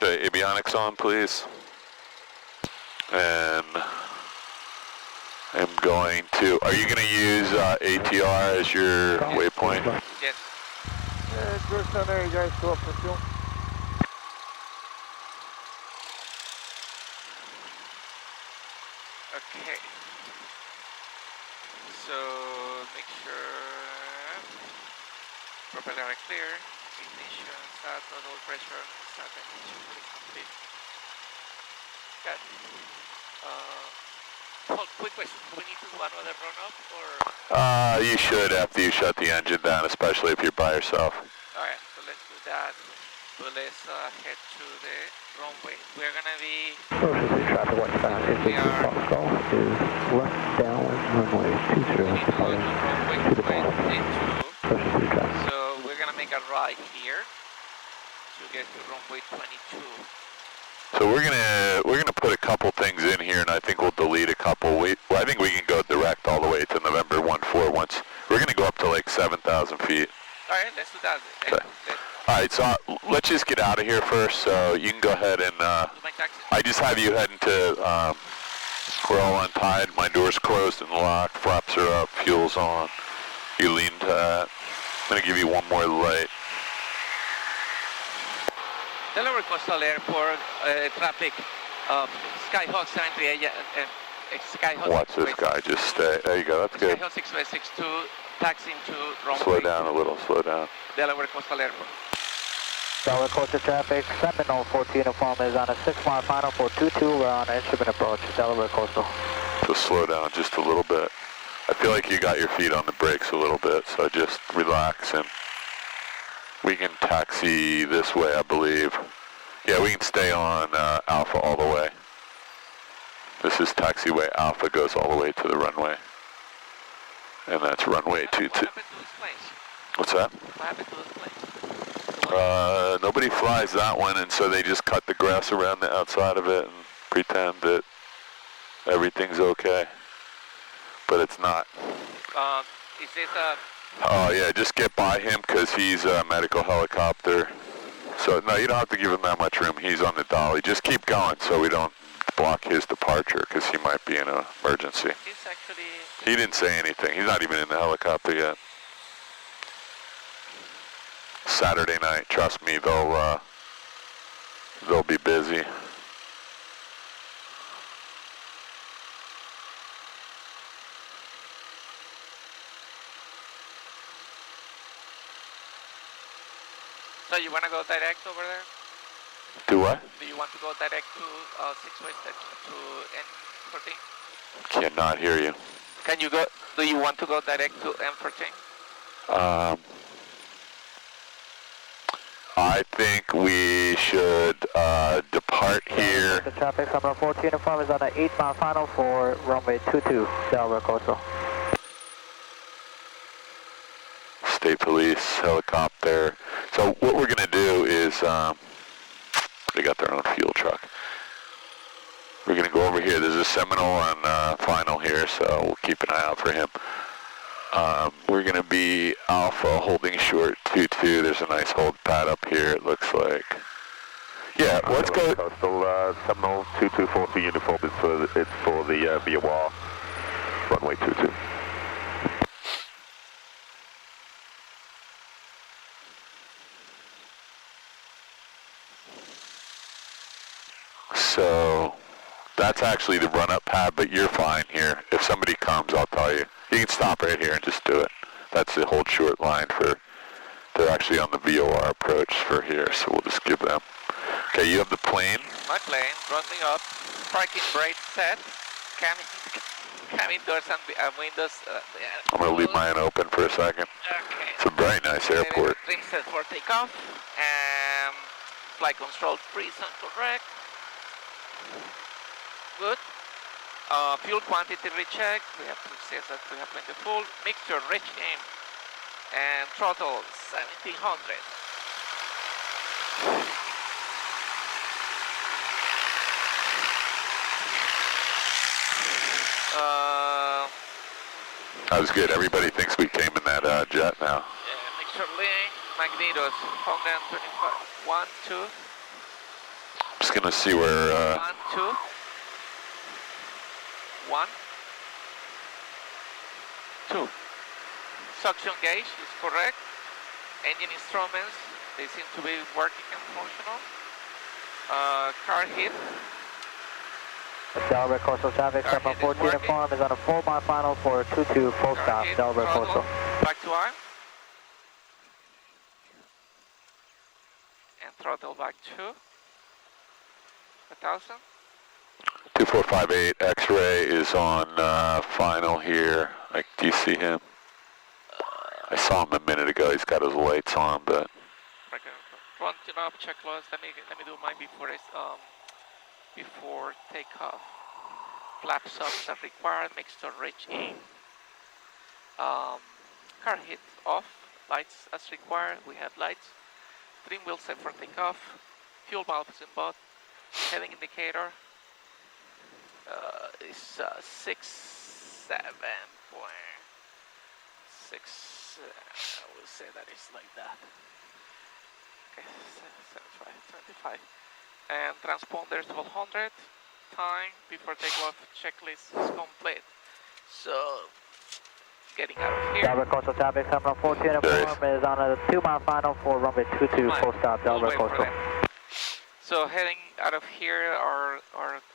the avionics on, please. And I'm going to, are you going to use ATR as your waypoint? Yes. Okay. So make sure propeller are clear, ignition, start, throttle pressure, start ignition fully complete. Good. Hold, quick question, do we need to do another run up or? You should after you shut the engine down, especially if you're by yourself. Alright, so let's do that. So let's head to the runway. We're gonna be... Traffic westbound, we are... Golf is left downwind runway 20 departing to the golf. So we're gonna make a right here to get to runway 22. So we're gonna put a couple things in here, and I think we'll delete a couple. I think we can go direct all the way to November 14. Once we're gonna go up to like 7,000 feet. All right, let's do that. Okay. All right, so let's just get out of here first. So you can go ahead and I just have you heading to. We're all untied. My door's closed and locked. Flaps are up. Fuel's on. You lean to that. I'm gonna give you one more light. Delaware Coastal Airport traffic, Skyhawk 738, Skyhawk... Watch this guy, just stay. There you go, that's good. Skyhawk 6562, taxiing to runway... Slow down a little, slow down. Delaware Coastal Airport. Delaware Coastal traffic, Seminole 14 uniform is on a 6-mile final for 22, we're on instrument approach, Delaware Coastal. Just slow down just a little bit. I feel like you got your feet on the brakes a little bit, so just relax and... We can taxi this way, I believe. Yeah, we can stay on Alpha all the way. This is taxiway Alpha, goes all the way to the runway. And that's runway 22. What happened to this place? What's that? What happened to this place? Nobody flies that one, and so they just cut the grass around the outside of it and pretend that everything's okay. But it's not. Is this a... Oh yeah, just get by him because he's a medical helicopter. So no, you don't have to give him that much room. He's on the dolly. Just keep going so we don't block his departure because he might be in an emergency. He's actually... He didn't say anything. He's not even in the helicopter yet. Saturday night, trust me, they'll be busy. So you want to go direct over there? Do what? Do you want to go direct to 6-way to N14? Cannot hear you. Can you go, do you want to go direct to N14? I think we should depart here. The traffic Seminole 14 uniform is on an 8-mile final for runway 22, Delaware Coastal. State Police, helicopter. So what we're going to do is, they got their own fuel truck. We're going to go over here. There's a Seminole on final here, so we'll keep an eye out for him. We're going to be Alpha holding short 22. There's a nice hold pad up here, it looks like. Yeah, let's go. Coastal Seminole 2240 uniform is for the VOR runway 22. So that's actually the run-up pad, but you're fine here. If somebody comes, I'll tell you. You can stop right here and just do it. That's the hold short line for, they're actually on the VOR approach for here, so we'll just give them. Okay, you have the plane. My plane, running up, parking brake set, cabin doors and windows. I'm going to leave mine open for a second. Okay. It's a very nice airport. Trim set for takeoff. Flight control freeze and correct. Good. Fuel quantity recheck. We have to say that we have plenty full. Mixture regime and throttle 1700. That was good. Everybody thinks we came in that jet now. Yeah, mixture link, magnetos 125. 1, 2. Just gonna see where, 1, 2. 1, 2. Suction gauge is correct. Engine instruments, they seem to be working and functional. Car hit. Delaware Coastal traffic, Car 714 hit is working. inform is on a 4-mile final for 22 full Car stop, hit, Delaware throttle, Coastal. back to arm. And throttle back to 1000. 2458 X-ray is on final here. Like, do you see him? I saw him a minute ago. He's got his lights on, but Run up checklist. Let me do mine before takeoff. Flaps up as required. Mixture rich in. Car hit off. Lights as required. We have lights. Trim wheel set for takeoff. Fuel valve is in both. Heading indicator is 6.7.6. I will say that is like that. Okay, 75. And transponder 1200. Time before takeoff checklist is complete. So, getting out of here. Delaware Coastal traffic, 714 inform is on a 2-mile final for runway 22 full stop, Delaware Coastal. So heading out of here are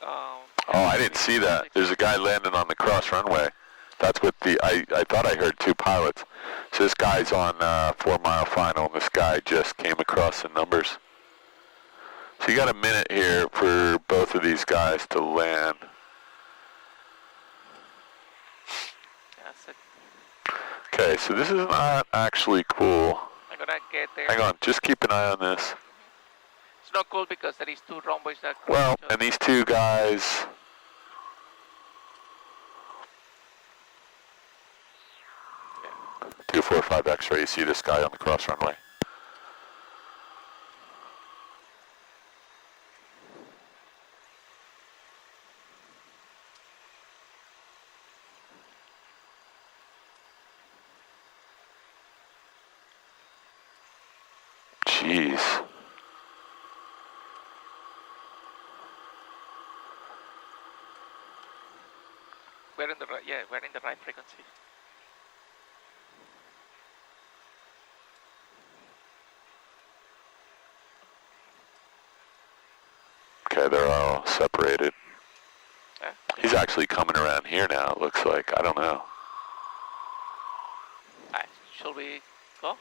oh, I didn't see that. There's a guy landing on the cross runway. That's what I thought I heard 2 pilots. So this guy's on 4-mile final, and this guy just came across the numbers. So you got a minute here for both of these guys to land. That's it. Okay, so this is not actually cool. I'm gonna get there. Hang on, just keep an eye on this. It's not cool because there is 2 runways that. Well, and these 2 guys. 245 X-ray, you see this guy on the cross runway. Jeez. We're in the right, yeah, we're in the right frequency. Okay, they're all separated. Yeah. He's actually coming around here now, it looks like. I don't know. Alright, shall we go?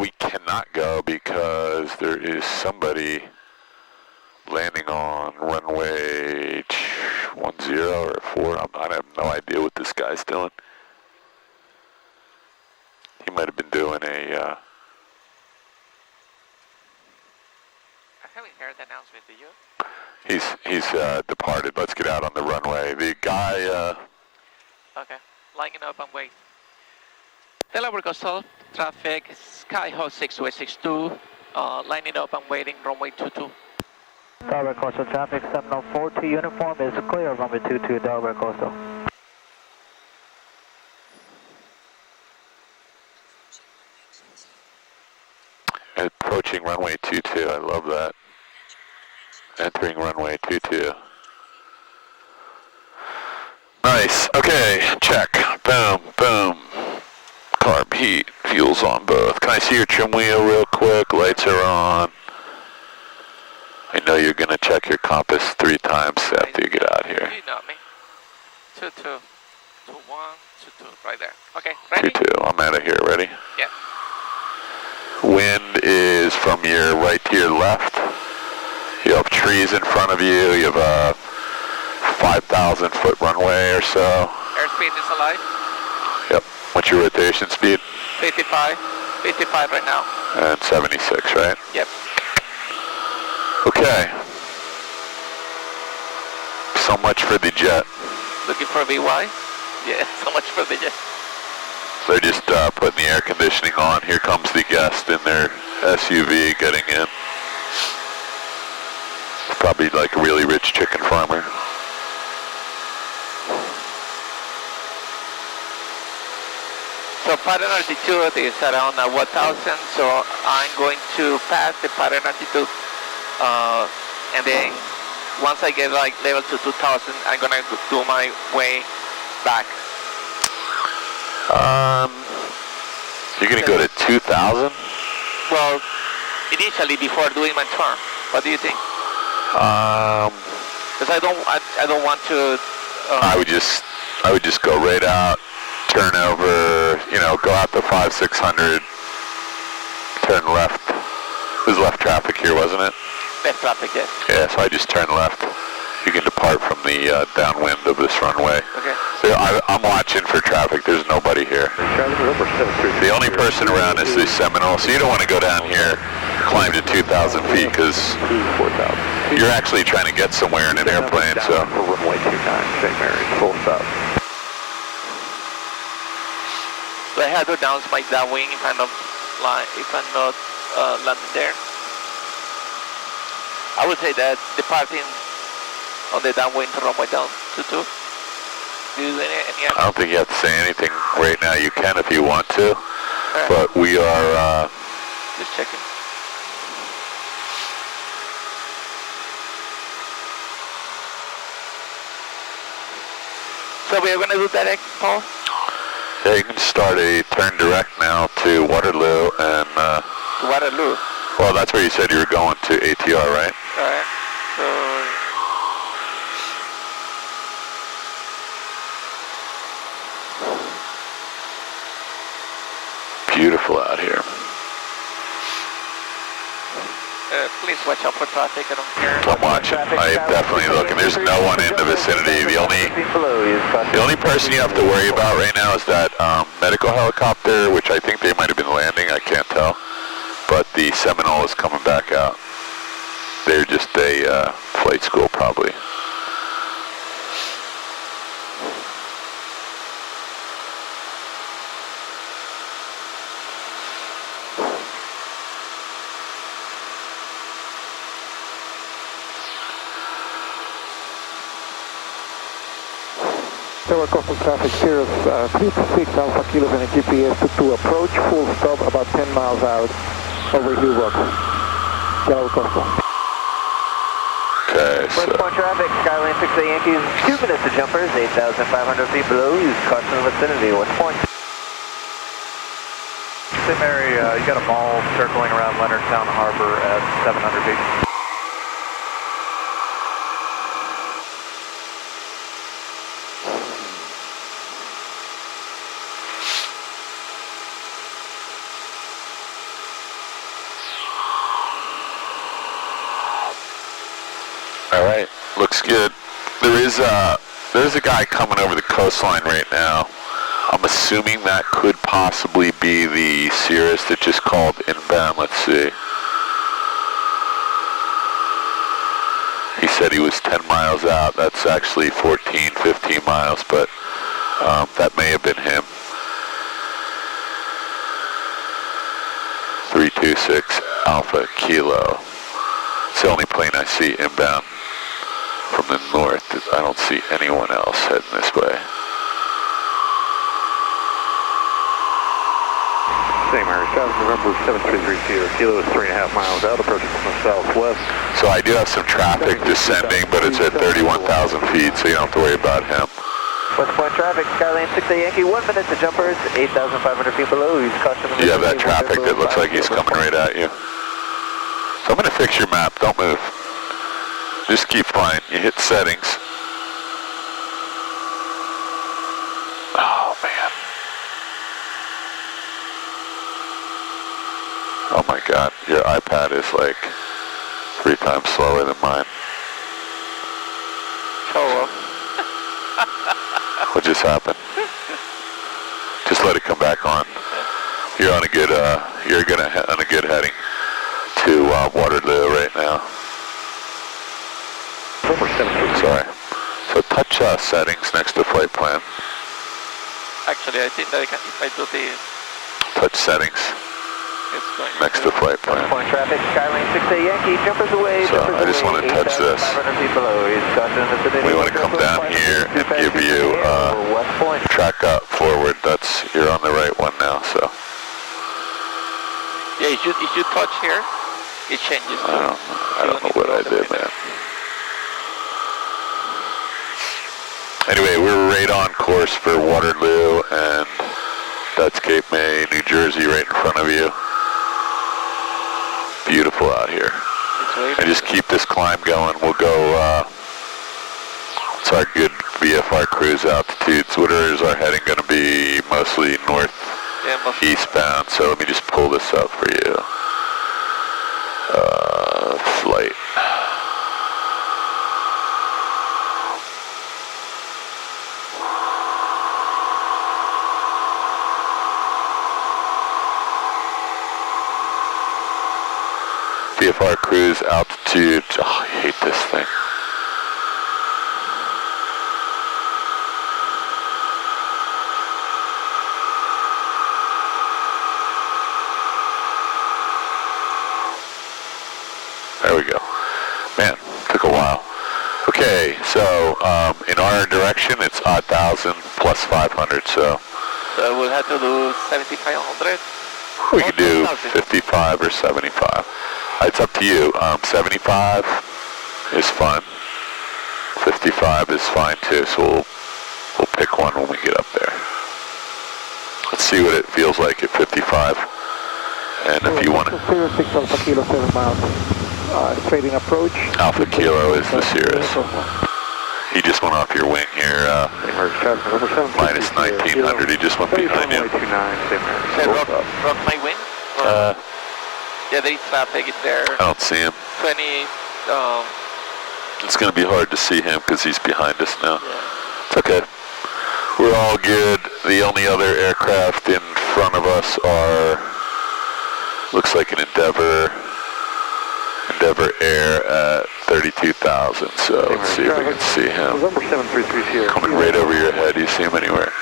We cannot go because there is somebody landing on runway 10 or 4. I have no idea what this guy's doing. He might have been doing a... I haven't heard the announcement, do you? He's departed. Let's get out on the runway. The guy... Okay, lining up and wait. Delaware Coastal traffic, Skyhawk 6-way-62, lining up and waiting, runway 22. Delaware Coastal traffic, 7042 uniform is clear, runway 22, Delaware Coastal. Approaching runway 22, I love that. Entering runway 22. Nice, okay, check, boom, boom. Carb heat, fuel's on both. Can I see your trim wheel real quick? Lights are on. I know you're gonna check your compass 3 times after you get out here. You know me. 22, 21, 22, right there. Okay, ready? 22, I'm out of here, ready? Yeah. Wind is from your right to your left. You have trees in front of you. You have a 5,000 foot runway or so. Airspeed is alive. Yep. What's your rotation speed? 55. 55 right now. And 76, right? Yep. Okay. So much for the jet. Looking for VY? Yeah, so much for the jet. They're just putting the air conditioning on. Here comes the guest in their SUV getting in. Probably like a really rich chicken farmer. So pattern altitude is around 1,000, so I'm going to pass the pattern altitude and then once I get like level to 2000, I'm gonna do my way back. You're gonna go to 2000? Well, initially before doing my turn. What do you think? Because I don't want to. I would just go right out, turn over, you know, go out to 500-600, turn left. There's left traffic here, wasn't it? Left traffic, yes. Yeah, so I just turn left. You can depart from the downwind of this runway. Okay. So I'm watching for traffic. There's nobody here. The only person around is the Seminole, so you don't want to go down here, climb to 2,000 feet, because you're actually trying to get somewhere in an airplane, so. Runway 29, St. Mary's, full stop. So I have to down my downwind if I'm not landing there. I would say that departing on the downwind to runway down 22. Do you do any I don't think you have to say anything right now. You can if you want to, right. But we are just checking. So we are going to do direct, Paul? Yeah, you can start a turn direct now to Waterloo and... Waterloo? Well, that's where you said you were going to ATR, right? Alright, so... Beautiful out here. Please watch out for traffic, I don't care. I'm watching. I am definitely looking. There's no one in the vicinity. The only person you have to worry about right now is that medical helicopter, which I think they might have been landing, I can't tell. But the Seminole is coming back out. They're just a flight school probably. Tower coastal traffic, Sirius 36 Alpha Kilo and GPS to approach, full stop about 10 miles out over Hillrock. Tower coastal. Okay, so... West point traffic, Skyline 6A Yankees, 2 minutes to jumpers, 8,500 feet below, use caution in the vicinity, West point. St. Mary, you got a mall circling around Leonardtown Harbor at 700 feet. All right, looks good. There's a guy coming over the coastline right now. I'm assuming that could possibly be the Cirrus that just called inbound. Let's see. He said he was 10 miles out. That's actually 14, 15 miles, but that may have been him. 326 Alpha Kilo. It's the only plane I see inbound from the north. I don't see anyone else heading this way. St. Mary's, November 733 Kilo is 3.5 miles out, approaching from the southwest. So I do have some traffic descending, but it's at 31,000 feet, so you don't have to worry about him. West point traffic, Skyline 6A Yankee, 1 minute to jumpers, 8,500 feet below, use caution. You have that traffic that looks like he's coming right at you. So I'm going to fix your map, don't move. Just keep flying. You hit settings. Oh, man. Oh, my God. Your iPad is like 3 times slower than mine. Oh, What just happened? Just let it come back on. You're on a good, on a good heading to Waterloo right now. Sorry. So touch settings next to flight plan. actually, I think that if I do the... Touch settings It's going next to flight plan. West point traffic, Skyline 6A Yankee, jumpers away, So I just want to touch this. 8,500 feet below, use caution in the vicinity. We want to come down here and give you West point. track up forward. You're on the right one now, so. Yeah, you should touch here. it changes. I don't know what I did, man. Anyway, we're right on course for Waterloo, and that's Cape May, New Jersey, right in front of you. Beautiful out here. And just keep this climb going. We'll go, it's our good VFR cruise altitudes. Whatever is our heading going to be mostly eastbound, so let me just pull this up for you. Flight. VFR cruise altitude. Oh, I hate this thing. There we go. Man, took a while. Okay, so in our direction, it's 1,000 plus 500, so. So we'll have to do 7,500. We could do 55 or 75. It's up to you. 75 is fun. 55 is fine too, so we'll pick one when we get up there. Let's see what it feels like at 55. And if you want to... 06 Alpha Kilo 7 miles. Straight in approach. Alpha Kilo is the Cirrus. He just went off your wing here, minus 1900. He just went behind you. Rock my wing? Yeah, there is traffic in there. I don't see him. 20. It's going to be hard to see him because he's behind us now. Yeah. It's okay. We're all good. The only other aircraft in front of us are, looks like an Endeavor Air at 32,000. So let's see if we can see him. Coming right over your head. Do you see him anywhere?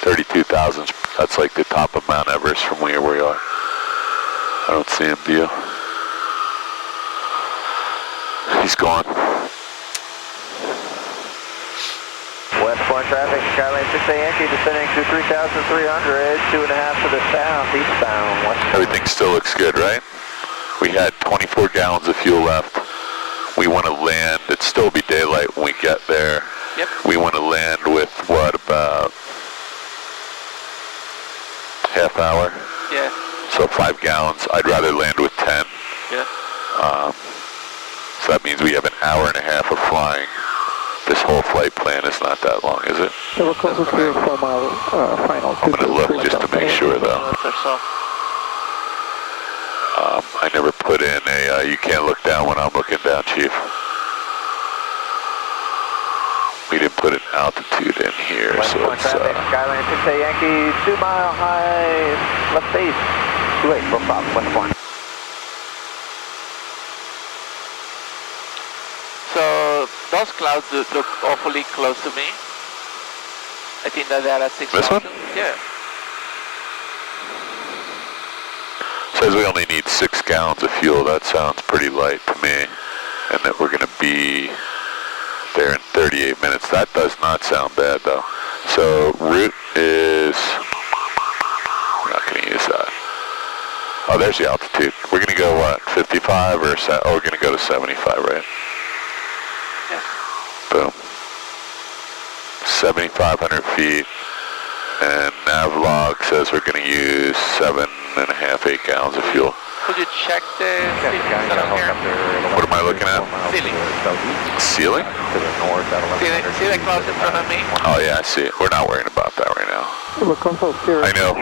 32,000. That's like the top of Mount Everest from where we are. I don't see him, do you? He's gone. Westbound traffic, Skyline 6A Yankee descending to 3,300, 2.5 to the south, eastbound, westbound. Everything still looks good, right? We had 24 gallons of fuel left. We want to land, it'd still be daylight when we get there. Yep. We want to land with, what, about half hour? Yeah. So 5 gallons. I'd rather land with 10. Yeah. So that means we have an hour and a half of flying. This whole flight plan is not that long, is it? So we're close to 4 mile final. I'm going to look just to make sure, though. I never put in a, you can't look down when I'm looking down, Chief. We didn't put an altitude in here, so it's... Skyline 6A Yankee, 2 mile high, left base, 28, full stop, westbound. So those clouds look awfully close to me. I think that they're at 6,000. This one? Yeah. Says we only need 6 gallons of fuel. That sounds pretty light to me. And that we're going to be there in 38 minutes. That does not sound bad, though. So route is... We're not going to use that. Oh, there's the altitude. We're going to go, what, 55 or... Oh, we're going to go to 75, right? Yeah. Boom. 7,500 feet. And Navlog says we're going to use 7.5, 8 gallons of fuel. Could you check the ceilings around here? What am I looking at? Ceiling. Ceiling? See the clouds in front of me? Oh yeah, I see it. We're not worrying about that right now. I know.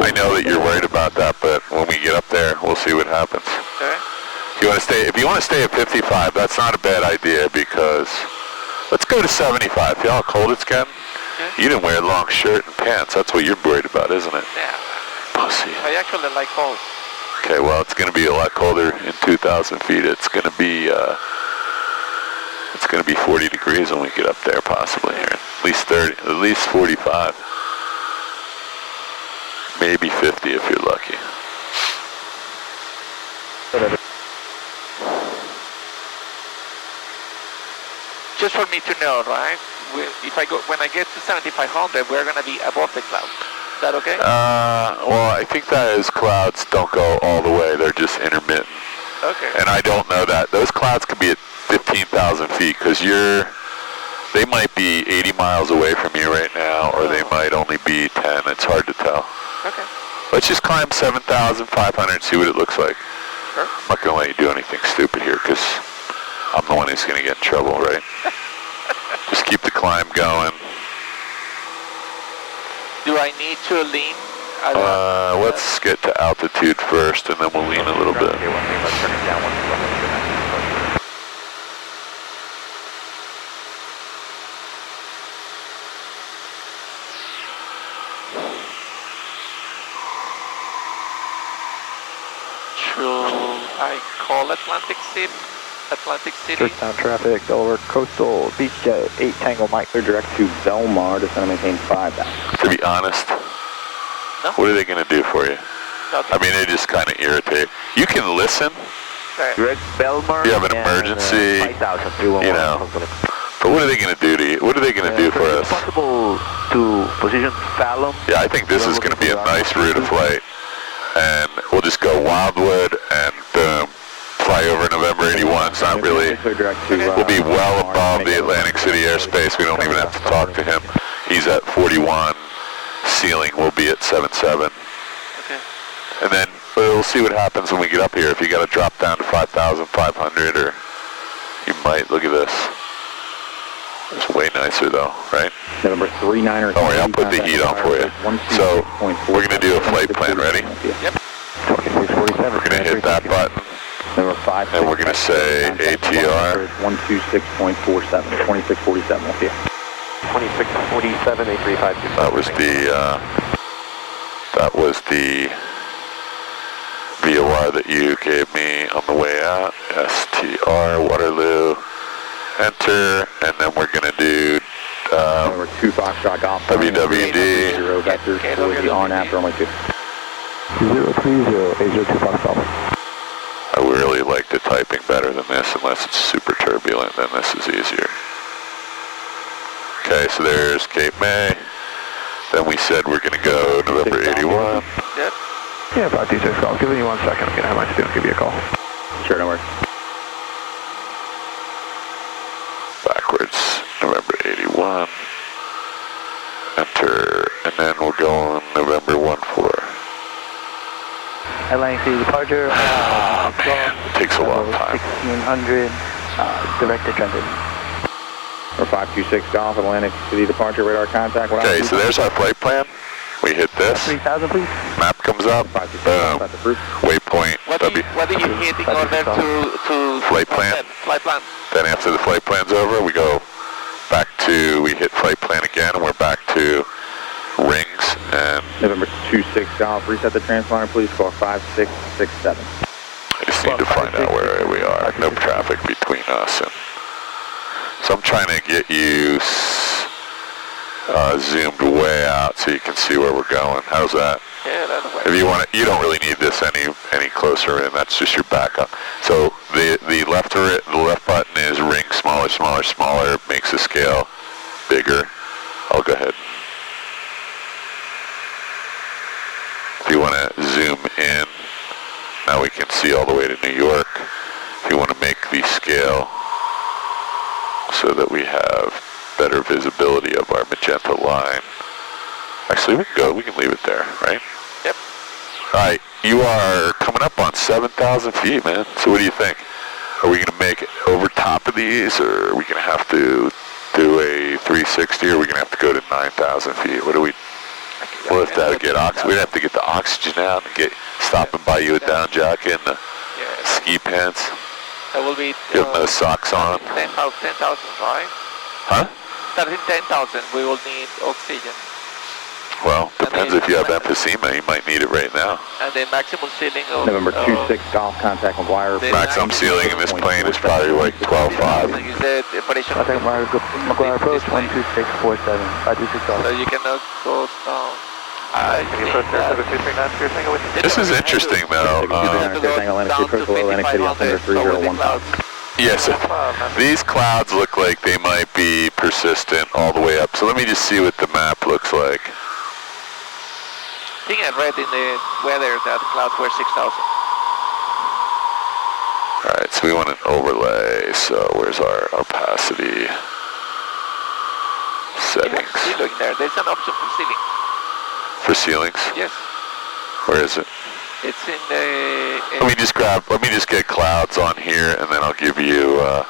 I know that you're worried about that, but when we get up there, we'll see what happens. Okay. If you want to stay at 55, that's not a bad idea because let's go to 75. Feel how cold it's getting? Okay. You didn't wear a long shirt and pants. That's what you're worried about, isn't it? Yeah. Pussy. I actually like cold. Okay, well, it's going to be a lot colder in 2,000 feet. It's going to be 40 degrees when we get up there, possibly here. At least 30, at least 45. Maybe 50 if you're lucky. Just for me to know, right? When I get to 7,500, we're going to be above the cloud. Is that okay? Well, I think that is clouds don't go all the way. They're just intermittent. Okay. And I don't know that. Those clouds could be at 15,000 feet because they might be 80 miles away from you right now, or they might only be 10. It's hard to tell. Okay. Let's just climb 7,500 and see what it looks like. Sure. I'm not going to let you do anything stupid here because I'm the one who's going to get in trouble, right? Just keep the climb going. Do I need to lean? Let's get to altitude first, and then we'll lean a little bit. Okay, let's turn it down once we're almost to that. Should I call Atlantic City? Touchdown traffic, Delaware Coastal, Beach Jet 8 Tango Mike. They're direct to Belmar, just going to maintain 5,000. To be honest, No? what are they going to do for you? Okay. I mean, they just kind of irritate. You can listen. Okay. Direct Belmar. You have an emergency, 5,000, you know. But what are they going to do to you? What are they going to do for us? Possible to position Fallon. Yeah, I think this is going to be a nice route of flight. And we'll just go Wildwood and boom, fly over November 81. It's not really, we'll be well above the Atlantic City airspace. We don't even have to talk to him. He's at 41. Ceiling will be at 77. Okay. And then we'll see what happens when we get up here. If you got to drop down to 5,500, or you might. Look at this. It's way nicer though, right? November 39er. Don't worry, I'll put the heat on for you. So we're going to do a flight plan. Ready? Yep. 2647. We're going to hit that button. Number 5. And we're going to say ATR. 126.47. 2647. Okay. 2647, A352. That was the VOR that you gave me on the way out. STR, Waterloo, enter, and then we're going to do Number 2 Foxtrot Golf. WWD. 0 vectors for the RNAV runway 2. 030, 802 Foxtrot. I really like the typing better than this, unless it's super turbulent, then this is easier. Okay, so there's Cape May. Then we said we're going to go November 81. Yep. Yeah, 526 call. Give me 1 second. I'm going to have my student give you a call. Sure, no worries. Backwards, November 81. Enter, and then we'll go on November 14. Atlantic City departure. It takes a long time. 1600. Direct to transit. Number 526 Golf, Atlantic City departure, radar contact. Okay, so there's our flight plan. We hit this. 3000, please. Map comes up. Boom. Waypoint. What do you hit in order to Flight plan. Flight plan. Then after the flight plan's over, we go back to, we hit flight plan again, and we're back to rings, and November 26 Golf, reset the transponder, please, call 5667. I just need to find out where we are. No traffic between us. And so I'm trying to get you zoomed way out so you can see where we're going. How's that? Yeah, that's way. If you want it, you don't really need this any closer in. That's just your backup. So the left button is ring smaller, smaller, smaller. Makes the scale bigger. I'll go ahead. If you want to zoom in, now we can see all the way to New York. If you want to make the scale so that we have better visibility of our magenta line. Actually, we can leave it there, right? Yep. All right, you are coming up on 7,000 feet, man. So what do you think? Are we going to make it over top of these, or are we going to have to do a 360, or are we going to have to go to 9,000 feet? What do we? We'll have to get oxygen. We'd have to get the oxygen out and stop and buy you a down jacket and the ski pants. That will be. You have no socks on. 10,000, right? Huh? 10,000. We will need oxygen. Well, depends if you have emphysema. You might need it right now. And the maximum ceiling of November 26 Golf, contact McGuire. Maximum ceiling in this plane is probably like 12.5. is the operation. I think McGuire approach 12647. 526 So you cannot go down. Can you approach there for the 239 for your single with you? This is interesting though. Yes, these clouds look like they might be persistent all the way up. So let me just see what the map looks like. think I read in the weather that the clouds were 6,000. Alright, so we want an overlay, so where's our opacity settings? See, look there, there's an option for ceiling. For ceilings? Yes. Where is it? It's in the... Let me just get clouds on here, and then I'll give you a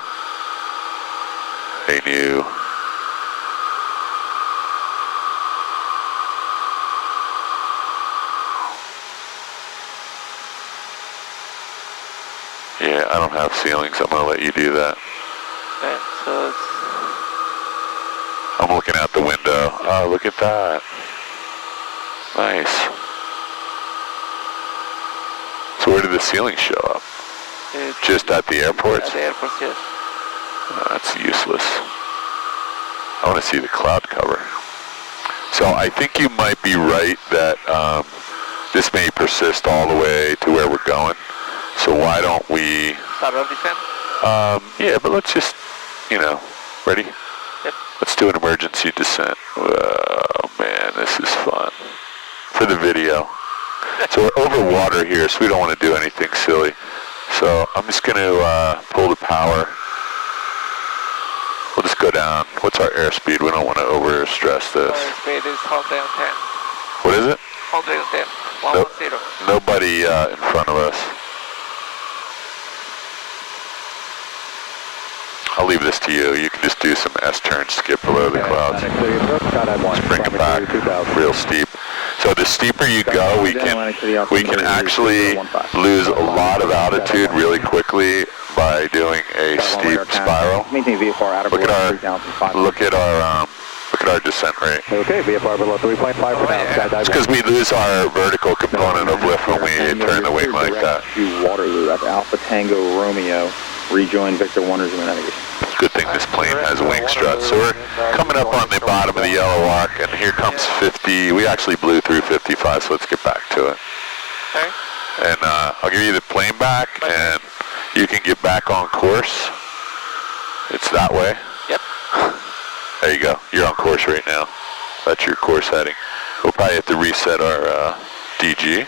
new... Yeah, I don't have ceilings. I'm going to let you do that. Okay, so it's... I'm looking out the window. Oh, look at that. Nice. So where did the ceilings show up? Just at the airports? At the airports, yes. Oh, that's useless. I want to see the cloud cover. So I think you might be right that this may persist all the way to where we're going. So why don't we... Start our descent? Yeah, but let's just, ready? Yep. Let's do an emergency descent. Oh, man, this is fun. For the video. So we're over water here, so we don't want to do anything silly. So I'm just going to pull the power. We'll just go down. What's our airspeed? We don't want to overstress this. Our airspeed is 110. What is it? 110. 110. Nobody in front of us. I'll leave this to you. You can just do some S-turns to get below the clouds. Just bring it back real steep. So the steeper you go, we can actually lose a lot of altitude really quickly by doing a steep spiral. Look at our descent rate. Okay, VFR below 3.5 for now. It's because we lose our vertical component of lift when we turn the wing like that. Waterloo at Alpha Tango Romeo. Rejoin Victor 109 navigation. Good thing this plane has wing struts. So we're coming up on the bottom of the yellow arc, and here comes 50. We actually blew through 55, so let's get back to it. Okay. And I'll give you the plane back, and you can get back on course. It's that way. Yep. There you go. You're on course right now. That's your course heading. We'll probably have to reset our DG.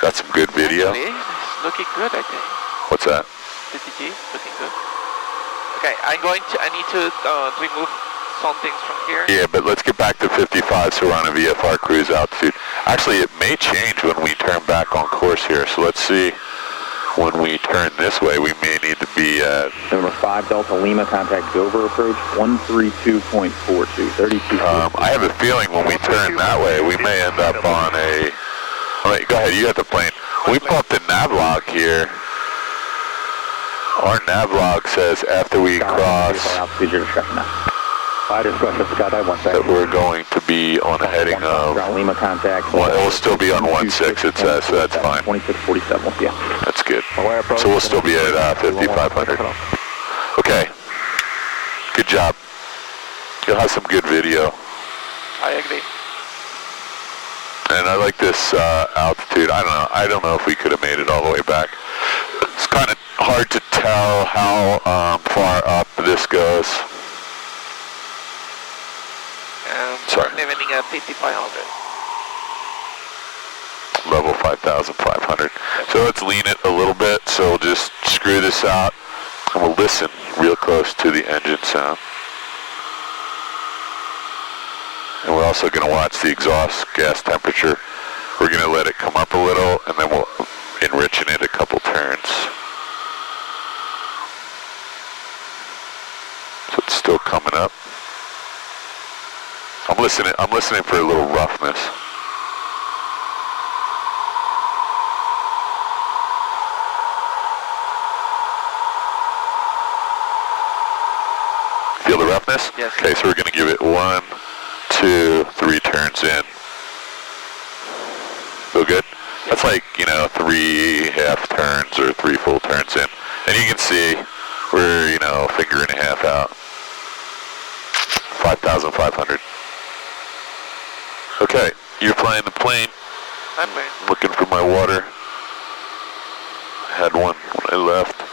Got some good video. Actually, it's looking good, I think. What's that? The DG, looking good. Okay, I need to remove some things from here. Yeah, but let's get back to 55 so we're on a VFR cruise altitude. Actually, it may change when we turn back on course here, so let's see. When we turn this way, we may need to be at... Number 5 Delta Lima, contact Dover approach, 132.42, 32. I have a feeling when we turn that way, we may end up on a... All right, go ahead, you got the plane. When we pull up the nav log here, our nav log says after we cross... that we're going to be on a heading of... Lima contact. Well, it will still be on 16, it says, so that's fine. 2647, yeah. That's good. So we'll still be at 5,500. Okay. Good job. You'll have some good video. I agree. And I like this altitude. I don't know if we could have made it all the way back. It's kind of hard to tell how far up this goes. Sorry. Leveling at 5,500. Level 5,500. So let's lean it a little bit. So we'll just screw this out and we'll listen real close to the engine sound. And we're also going to watch the exhaust gas temperature. We're going to let it come up a little and then we'll enrich in it a couple turns. So it's still coming up. I'm listening for a little roughness. Feel the roughness? Yes. Okay, so we're going to give it 1, 2, 3 turns in. Feel good? That's like, 3 half turns or 3 full turns in. And you can see we're, a finger and a half out. 5,500. Okay, you're flying the plane. I'm looking for my water. I had one when I left.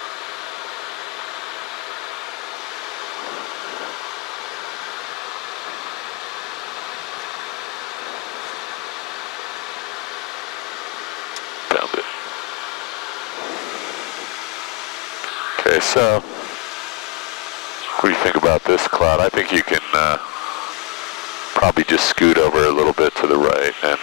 Okay, so what do you think about this cloud? I think you can probably just scoot over a little bit to the right and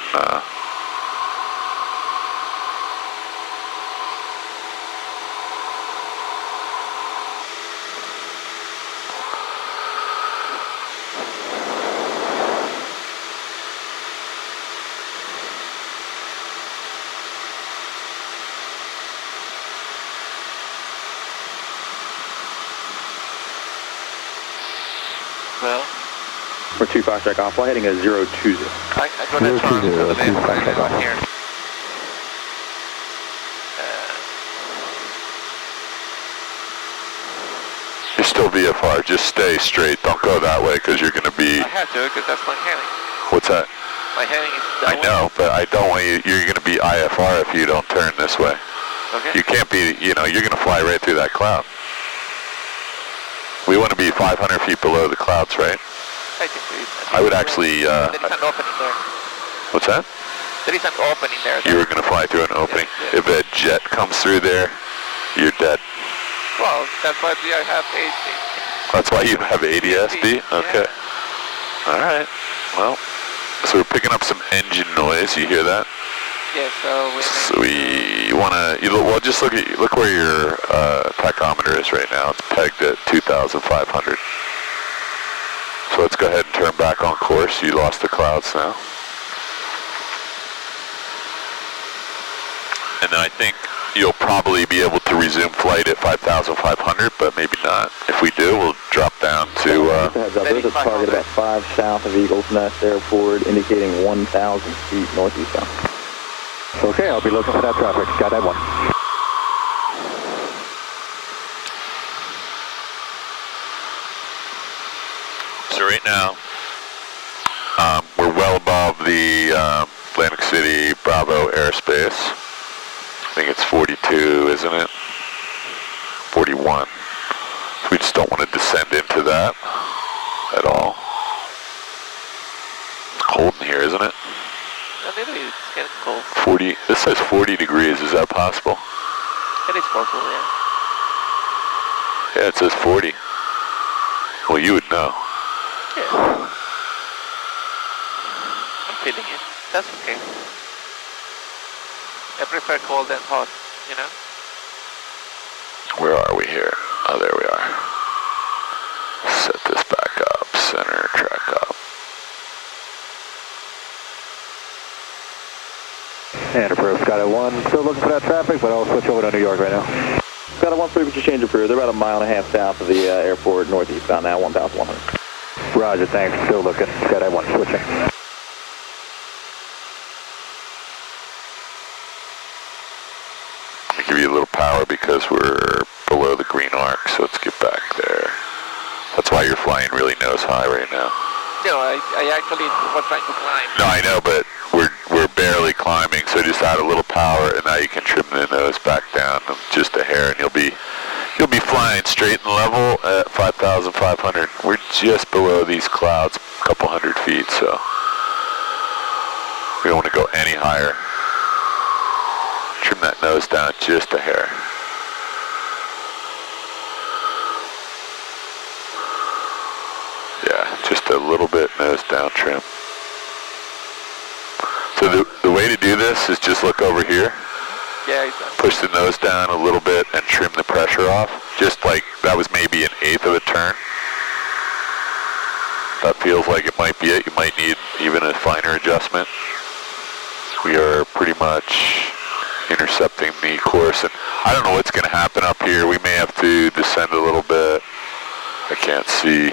Well, For 25 check off, flight heading is 020. I'm gonna turn to the left right here. you're still VFR. Just stay straight. Don't go that way because you're going to be... I have to because that's my heading. What's that? My heading is I that way. know, but I don't want you... You're going to be IFR if you don't turn this way. Okay. You can't be... You know, you're going to fly right through that cloud. We want to be 500 feet below the clouds, right? I can do it. I would actually... there is an opening there. What's that? There is an opening there. You were going to fly through an opening. Yeah. If a jet comes through there, you're dead. Well, that's why I have That's why you have ADSB? Yeah. Okay. All right. Well, so we're picking up some engine noise. You hear that? Yeah, So we want to, well, just look where your tachometer is right now. It's pegged at 2,500. So let's go ahead and turn back on course. You lost the clouds now. And then I think you'll probably be able to resume flight at 5,500, but maybe not. If we do, we'll drop down to... Heads up, there's a target about 5 south of Eagles Nest Airport, indicating 1,000 feet northeast bound. Okay, I'll be looking for that traffic. Skydive 1. So right now, we're well above the Atlantic City Bravo airspace. I think it's 42, isn't it? 41. So we just don't want to descend into that at all. It's cold in here, isn't it? maybe it's getting cold. 40, this says 40 degrees, is that possible? It is possible, yeah. Yeah, it says 40. Well, you would know. Yeah. I'm feeling it. That's okay. I prefer cold than hot, you know? Where are we here? Oh, there we are. Set this back up. Center, track up. And approved. Skydive 1. Still looking for that traffic, but I'll switch over to New York right now. Skydive 1, frequency change approved. They're about a mile and a half south of the airport, northeast bound now, 1,100. Roger, thanks. Still looking. Skydive 1, switching. I'll give you a little power because we're below the green arc, so let's get back there. That's why you're flying really nose high right now. No, I actually was trying to climb. No, I know, but we're barely climbing, so just add a little power, and now you can trim the nose back down just a hair, and you'll be flying straight and level at 5,500. We're just below these clouds, a couple hundred feet, so we don't want to go any higher. Trim that nose down just a hair. Yeah, just a little bit nose down trim. So the way to do this is just look over here. Yeah, Push the nose down a little bit and trim the pressure off. Just like that was maybe an eighth of a turn. That feels like it might be it. You might need even a finer adjustment. We are pretty much intercepting the course, and I don't know what's going to happen up here. We may have to descend a little bit. I can't see.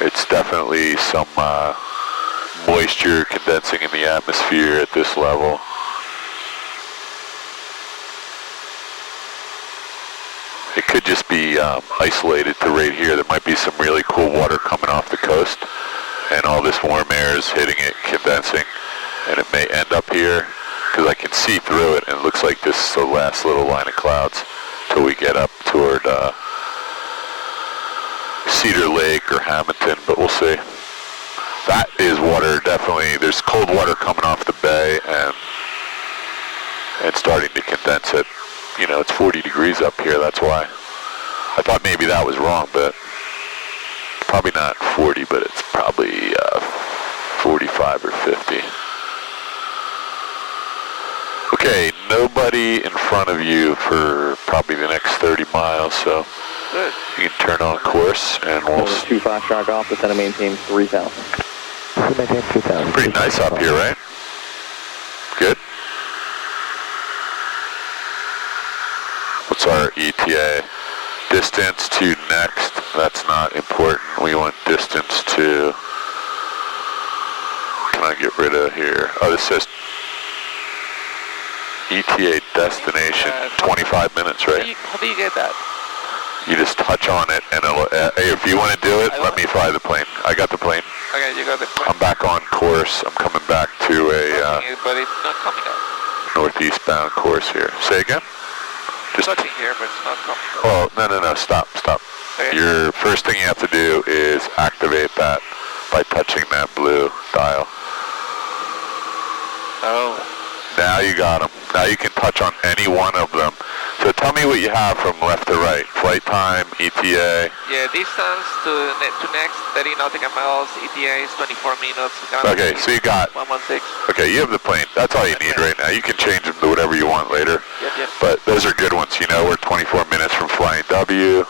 It's definitely some moisture condensing in the atmosphere at this level. It could just be isolated to right here. There might be some really cool water coming off the coast, and all this warm air is hitting it, condensing, and it may end up here, because I can see through it, and it looks like this is the last little line of clouds till we get up toward Cedar Lake or Hamilton, but we'll see. That is water, definitely. There's cold water coming off the bay, and starting to condense it. You know, it's 40 degrees up here, that's why. I thought maybe that was wrong, but probably not 40, but it's probably 45 or 50. Okay, nobody in front of you for probably the next 30 miles, so Good. you can turn on course and we'll... 25 track off, descend and maintain 3,000. Maintain 3,000. Pretty nice up here, right? Good. What's our ETA? Distance to next, that's not important. We want distance to... Can I get rid of here? Oh, this says ETA destination, 25 minutes, right? How do you get that? You just touch on it, and it'll, hey, if you want to do it, let me fly the plane. I got the plane. Okay, you got the plane. I'm back on course. I'm coming back to a But it's not coming up. northeast bound course here. Say again? It's touching here, but it's not coming up. Oh, no, stop. Okay. Your first thing you have to do is activate that by touching that blue dial. Oh. Now you got them. Now you can touch on any one of them. So tell me what you have from left to right. Flight time, ETA. Yeah, distance to next, 30 nautical miles. ETA is 24 minutes. Okay, so you got... 116. Okay, you have the plane. That's all you need right now. You can change them to whatever you want later. Yep. But those are good ones. You know, we're 24 minutes from flying W.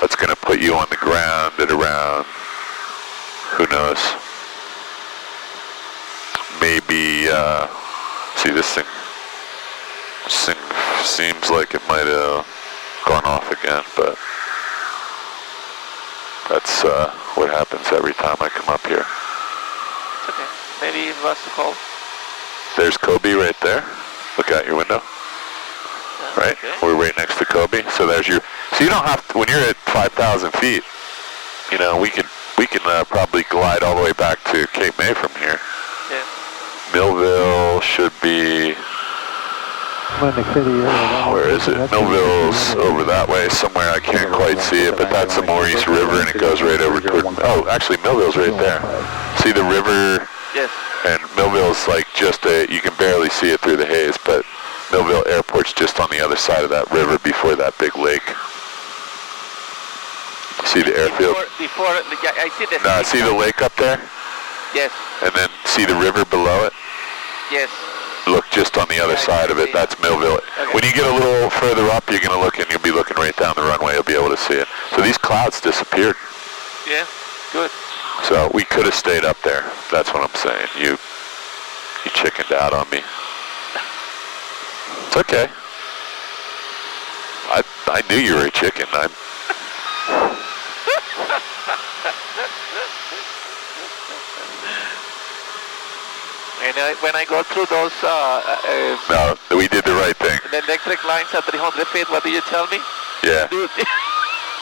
That's going to put you on the ground at around, who knows, maybe, see this thing seems like it might have gone off again, but that's what happens every time I come up here. It's okay. Maybe it was too cold. There's Kobe right there. Look out your window. Right? Okay. We're right next to Kobe. So there's your... So you don't have to... When you're at 5,000 feet, you know, we can probably glide all the way back to Cape May from here. Yeah. Millville should be... Where is it? Millville's over that way somewhere. I can't quite see it, but that's the Maurice River, and it goes right over toward... Oh, actually, Millville's right there. See the river? Yes. And Millville's like just a... You can barely see it through the haze, but Millville Airport's just on the other side of that river before that big lake. See the airfield? Before yeah, I see the... No, see the lake up there? Yes. And then see the river below it? Yes. Look just on the other side of it. That's Millville. Okay. When you get a little further up, you're going to look and you'll be looking right down the runway. You'll be able to see it. So these clouds disappeared. Yeah, good. So we could have stayed up there. That's what I'm saying. You chickened out on me. It's okay. I knew you were a chicken. And when I go through those... No, we did the right thing. the electric lines at 300 feet, what do you tell me? Yeah. Dude.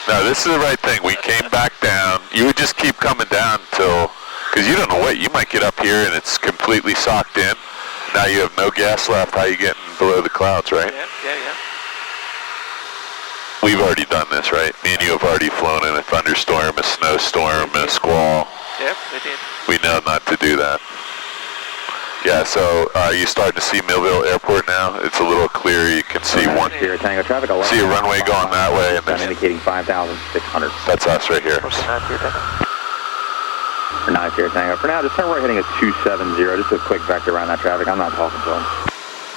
No, this is the right thing. We came back down. You would just keep coming down until... Because you don't know what. You might get up here and it's completely socked in. Now you have no gas left. How are you getting below the clouds, right? Yeah. We've already done this, right? Me and you have already flown in a thunderstorm, a snowstorm, a squall. Yep, we did. We know not to do that. Yeah, so you starting to see Millville Airport now? It's a little clearer. You can see one. Here, Tango traffic. See a runway going that way, and I'm then indicating 5,600. that's us right here. For 9 Sierra Tango. For now, just turn right heading at 270. Just a quick vector around that traffic. I'm not talking to them.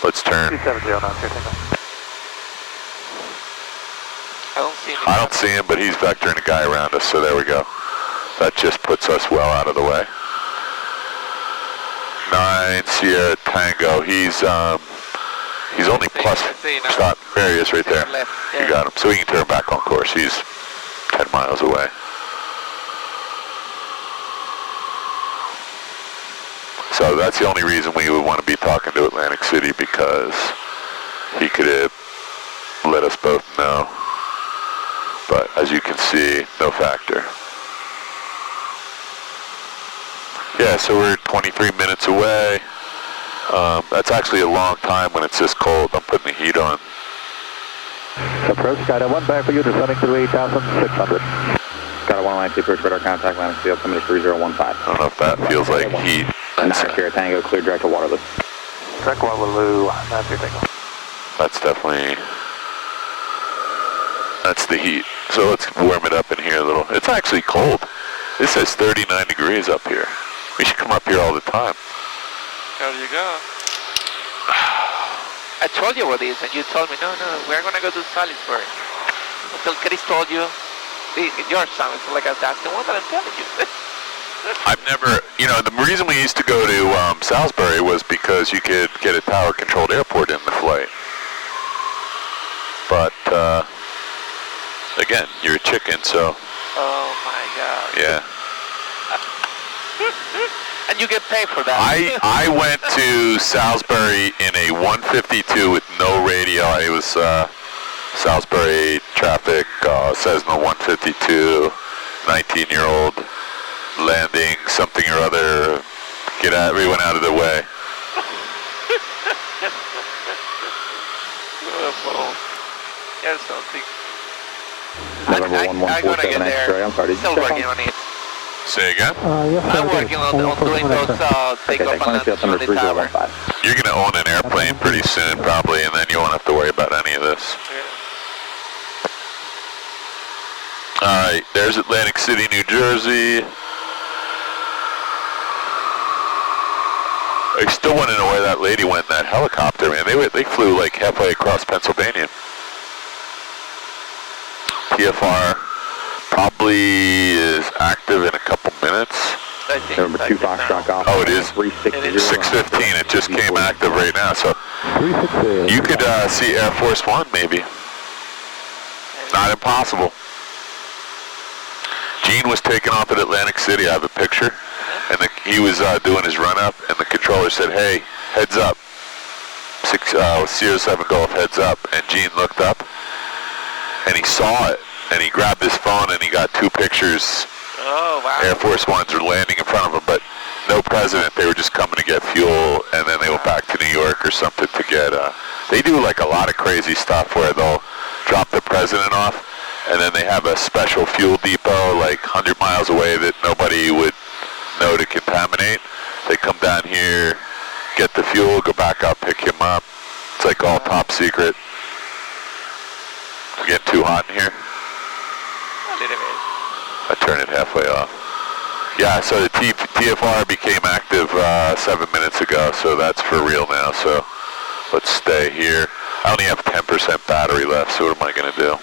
Let's turn. 270 on Sierra Tango. I don't see him, but he's vectoring a guy around us, so there we go. That just puts us well out of the way. 9 Sierra Tango. He's only plus. Stop. There he is, right there. You got him. So we can turn back on course. He's 10 miles away. So that's the only reason we would want to be talking to Atlantic City, because he could have let us both know. But as you can see, no factor. Yeah, so we're 23 minutes away. That's actually a long time when it's this cold. I'm putting the heat on. Approach, Skydive 1 back for you, descending to 8,600. Got a 192 approach radar contact, Atlantic Field, coming to 3015. I don't know if that feels like heat. 9 Sierra Tango, clear direct to Waterloo. Direct Waterloo, 9 Sierra Tango. That's definitely That's the heat. So let's warm it up in here a little. It's actually cold. This says 39 degrees up here. We should come up here all the time. There you go. I told you about this, and you told me, no, we're going to go to Salisbury. Until Chris told you, your son is like, that's the one that I'm telling you. I've never, the reason we used to go to Salisbury was because you could get a tower-controlled airport in the flight. But, again, you're a chicken, so... Oh, my God. Yeah. And you get paid for that. I went to Salisbury in a 152 with no radio. It was Salisbury traffic, Cessna 152, 19-year-old, landing something or other. Get everyone out of the way. Here's something. November I'm gonna get 1147 there. X-ray. I'm sorry, did you Still check working on it. Say again? Yes, sir, I'm working on doing those takeoff and landing on the tower. You're going to own an airplane pretty soon, probably, and then you won't have to worry about any of this. Yeah. All right, there's Atlantic City, New Jersey. I still want to know where that lady went in that helicopter, man. They flew like halfway across Pennsylvania. TFR probably is active in a couple minutes. Number 2 Foxtrot Golf. Oh, it is? 360. 6:15. It just came active right now, so you could see Air Force One, maybe. Not impossible. Gene was taking off at Atlantic City. I have a picture. And he was doing his run-up, and the controller said, hey, heads up. Sierra 7 Golf, heads up. And Gene looked up, and he saw it. And he grabbed his phone, and he got 2 pictures. Oh, wow. Air Force Ones were landing in front of him, but no president. They were just coming to get fuel, and then they went back to New York or something to get... they do like a lot of crazy stuff where they'll drop the president off, and then they have a special fuel depot like 100 miles away that nobody would know to contaminate. They come down here, get the fuel, go back up, pick him up. It's like all top secret. It's getting too hot in here. A little bit. I turn it halfway off. Yeah, so the TFR became active 7 minutes ago, so that's for real now. So let's stay here. I only have 10% battery left, so what am I going to do?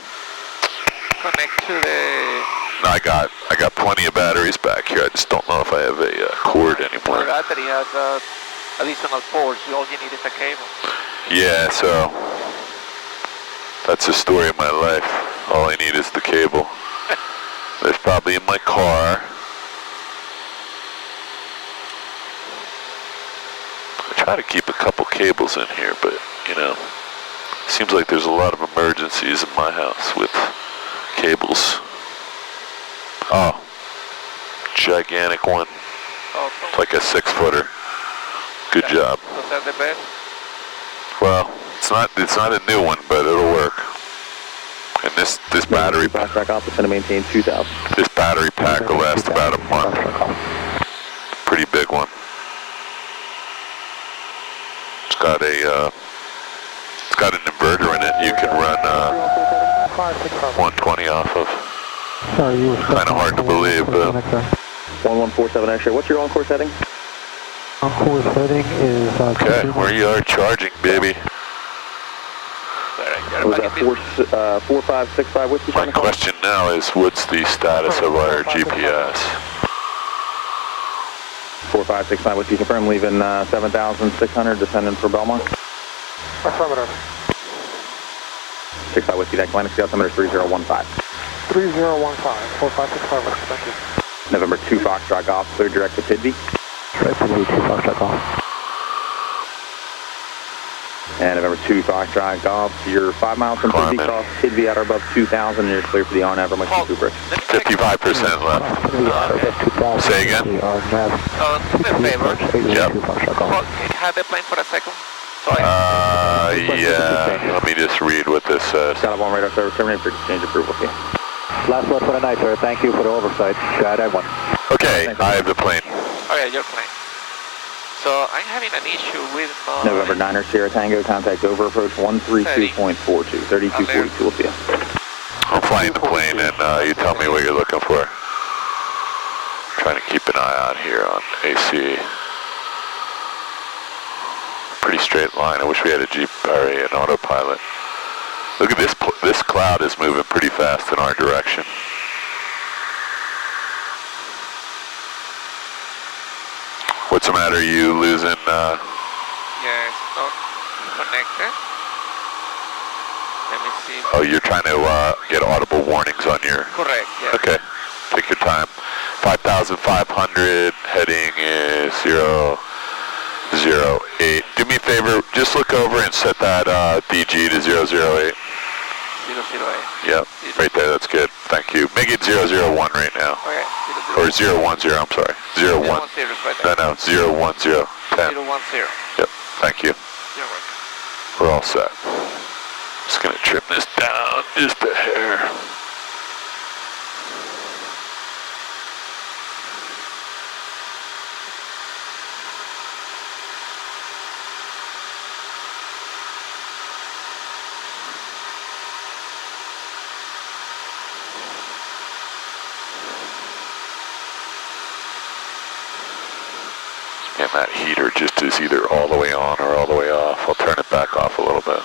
Connect to the... No, I got plenty of batteries back here. I just don't know if I have a cord anymore. The battery has additional ports. All you need is a cable. Yeah, so that's the story of my life. All I need is the cable. There's probably in my car. I try to keep a couple cables in here, but, seems like there's a lot of emergencies in my house with cables. Oh, gigantic one. Also, Like a 6-footer. Good job. Was that the best? Well, it's not a new one, but it'll work. And this battery Foxtrot Golf is going to maintain 2,000. This battery pack will last about a month. Pretty big one. It's got an inverter in it. You can run 120 off of. Kind of hard to believe, but 1147 X-ray. What's your on-course heading? On-course heading is... okay, where you are charging, baby. Was that 4565 Whiskey? My question now is, what's the status of our GPS? 4565 Whiskey confirmed, leaving 7,600, descending for Belmont. Affirmative. 65 Whiskey, that Atlantic Scale, altimeter 3015. 3015, 4565, thank you. November 2 Foxtrot Golf, clear direct to Pidby. Right, Pidby 2 Foxtrot Golf. And November 2 Foxtrot Golf, you're 5 miles from Pidby, cross Pidby at or above 2,000, and you're clear for the on-nav from Cooper. 55% left. Say again? Do me a favor. Yep. Have the plane for a second. Yeah. Let me just read what this says. Got one radar service terminated for exchange approval. Okay. Last word for the night, sir. Thank you for the oversight. Guide I-1. Okay, I have the plane. Okay, your plane. So I'm having an issue with my... November 9er Sierra Tango, contact over approach 132.42, 3242 will see you. I'm flying the plane, and you tell me what you're looking for. Trying to keep an eye out here on AC. Pretty straight line. I wish we had a Jeep or an autopilot. Look at this. This cloud is moving pretty fast in our direction. What's the matter? Are you losing? Yeah, it's not connected. Let me see. Oh, you're trying to get audible warnings on your... Correct, yeah. Okay, take your time. 5,500, heading is 008. Do me a favor, just look over and set that DG to 008. 008. Yep, right there, that's good. Thank you. Make it 001 right now. Okay. Or 010, I'm sorry. 01. Right there. No, 010. 10. 010. Yep, thank you. You're welcome. We're all set. Just gonna trim this down just a hair. And that heater just is either all the way on or all the way off. I'll turn it back off a little bit.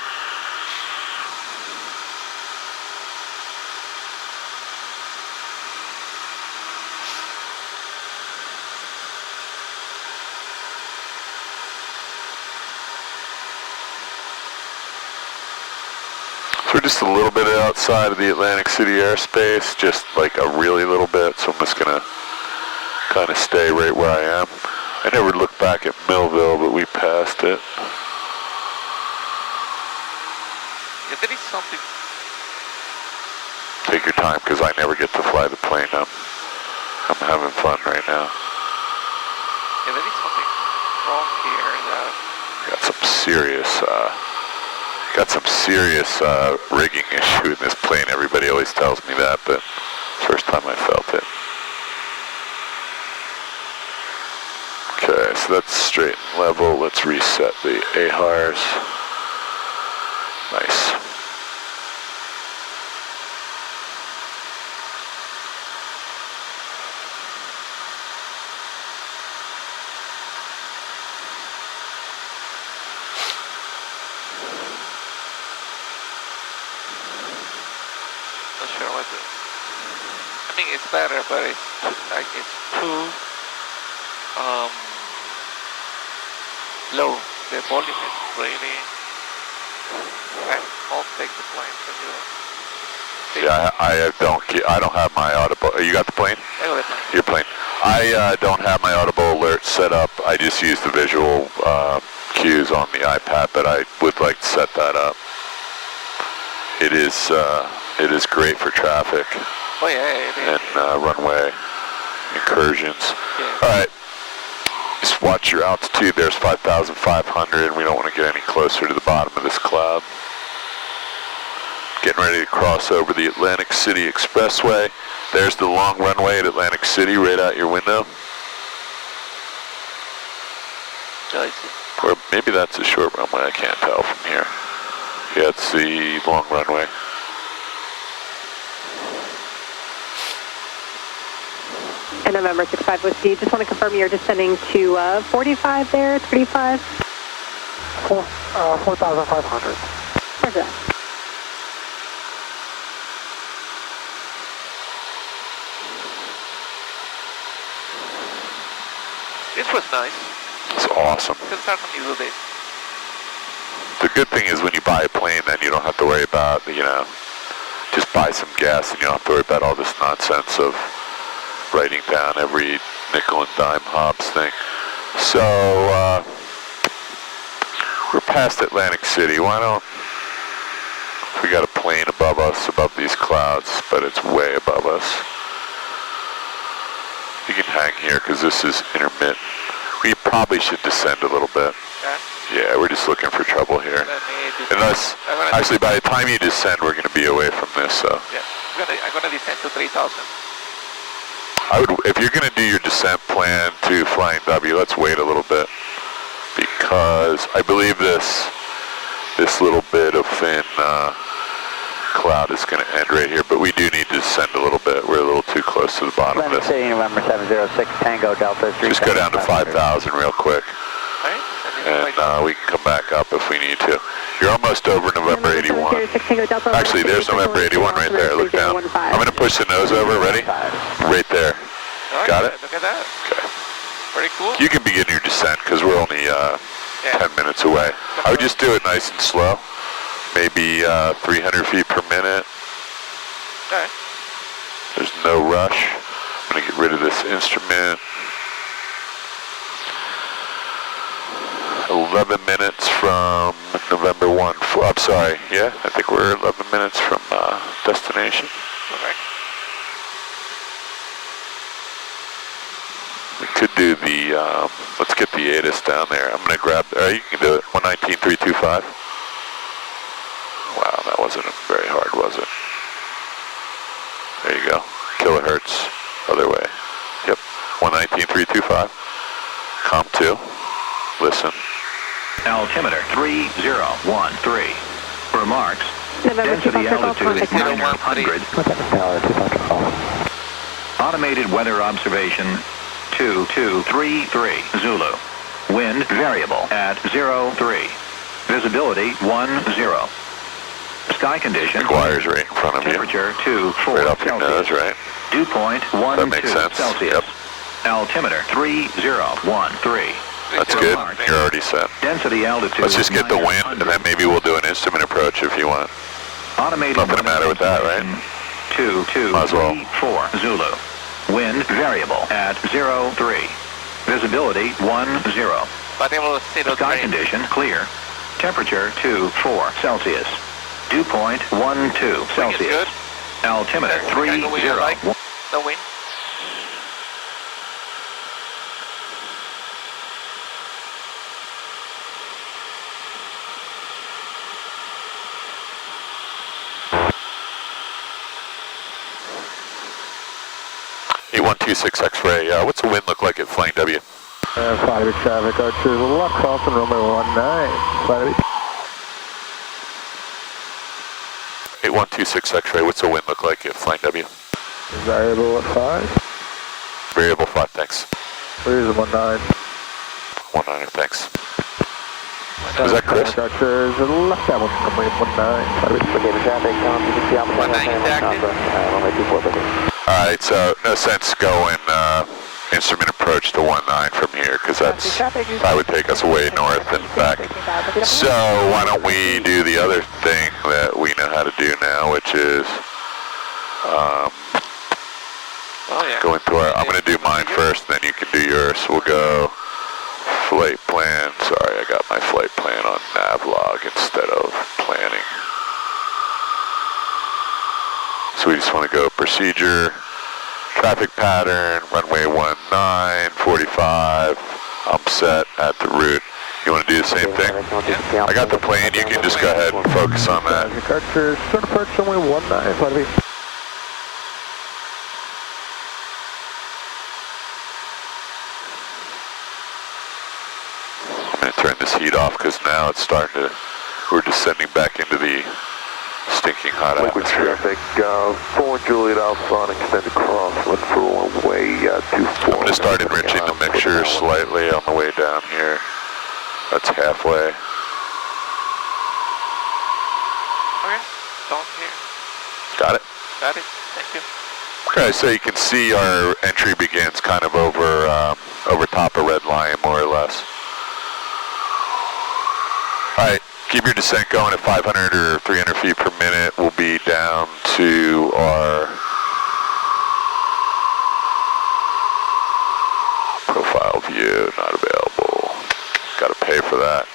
So we're just a little bit outside of the Atlantic City airspace, just like a really little bit, so I'm just gonna kind of stay right where I am. I never looked back at Millville, but we passed it. Yeah, there is something. Take your time, because I never get to fly the plane. I'm having fun right now. Yeah, there is something wrong here. Got some serious rigging issue in this plane. Everybody always tells me that, but first time I felt it. Okay, so that's straight and level. Let's reset the AHRs. Nice. Not sure what to... I mean, it's better, but it's too low. The volume is really... I'll take the plane from you. Yeah, I don't have my audible. You got the plane? I got the plane. Your plane. I don't have my audible alert set up. I just use the visual cues on the iPad, but I would like to set that up. It is great for traffic. Oh yeah, it is. And runway incursions. Yeah. All right. Just watch your altitude. There's 5,500. We don't want to get any closer to the bottom of this cloud. Getting ready to cross over the Atlantic City Expressway. There's the long runway at Atlantic City right out your window. Nice. Or maybe that's a short runway. I can't tell from here. Yeah, it's the long runway. And November 65 Whiskey, just want to confirm you're descending to 45 there, 35? 4,500. Roger that. This was nice. It's awesome. You can certainly do this. The good thing is when you buy a plane, then you don't have to worry about, just buy some gas and you don't have to worry about all this nonsense of writing down every nickel and dime Hobbs thing. So, we're past Atlantic City. We got a plane above us, above these clouds, but it's way above us. You can hang here because this is intermittent. We probably should descend a little bit. Yeah, we're just looking for trouble here. Unless, actually, by the time you descend, we're going to be away from this, so. Yeah, I'm gonna descend to 3,000. If you're going to do your descent plan to Flying W, let's wait a little bit, because I believe this little bit of fin cloud is going to end right here, but we do need to descend a little bit. We're a little too close to the bottom of this. City, November 706, Tango Delta 3. Just go down to 5,000 real quick, and we can come back up if we need to. You're almost over November 81. Actually, there's November 81 right there. Look down. I'm going to push the nose over. Ready? Right there. Got it? Look at that. Okay. Pretty cool. You can begin your descent because we're only 10 minutes away. I would just do it nice and slow. Maybe 300 feet per minute. Okay. There's no rush. I'm going to get rid of this instrument. 11 minutes from November 1. I'm sorry. Yeah, I think we're 11 minutes from destination. Okay. We could do the, let's get the ATIS down there. I'm going to grab, you can do it. 119.325. Wow, that wasn't very hard, was it? There you go. Kilohertz, other way. Yep, 119.325. Com 2, listen. Altimeter 3013. Remarks. Density altitude is 900. Automated weather observation 2233 Zulu. Wind variable at 03. Visibility 10. Sky condition. McGuire's right in front of you. Temperature 24 right off your Celsius. nose, right? Dew point That makes 12 sense. Celsius. Yep. Altimeter 3013. That's good. You're already set. Density altitude. Let's just get the wind, and then maybe we'll do an instrument approach if you want. Automated Nothing the matter with that, right? 2234 Zulu. Wind variable at 03. Visibility 10. Sky condition clear. Temperature 24 Celsius. Dew point 12 Celsius. Altimeter 30. The wind. Six X-ray. What's the wind look like at Flying W? 5 traffic, Archer, left crossing runway 19. 8126 X-ray. What's the wind look like at Flying W? Variable at 5. Variable 5, thanks. Where's the 19? 19, thanks. Is that Chris? Archer, is left that one runway 19. Traffic, you can see on the 19 is active. runway 24. Alright, so no sense going instrument approach to 19 from here, because that would take us way north and back. So why don't we do the other thing that we know how to do now, which is go into our, I'm going to do mine first, then you can do yours. We'll go flight plan. Sorry, I got my flight plan on Navlog instead of planning. So we just want to go procedure, traffic pattern, runway 19, 45, I'm set at the route. You want to do the same thing? Yeah. I got the plane, you can just go ahead and focus on that. Archer, start approach runway 19. I'm going to turn this heat off because now it's starting to, we're descending back into the stinking hot atmosphere. Traffic, 4 Juliet Alpha on extended crosswind for runway 24. I'm going to start enriching the mixture slightly on the way down here. That's halfway. Okay, don't here. Got it? Got it, thank you. Okay, so you can see our entry begins kind of over over top of Red Lion, more or less. All right. Keep your descent going at 500 or 300 feet per minute. We'll be down to our profile view, not available. Got to pay for that.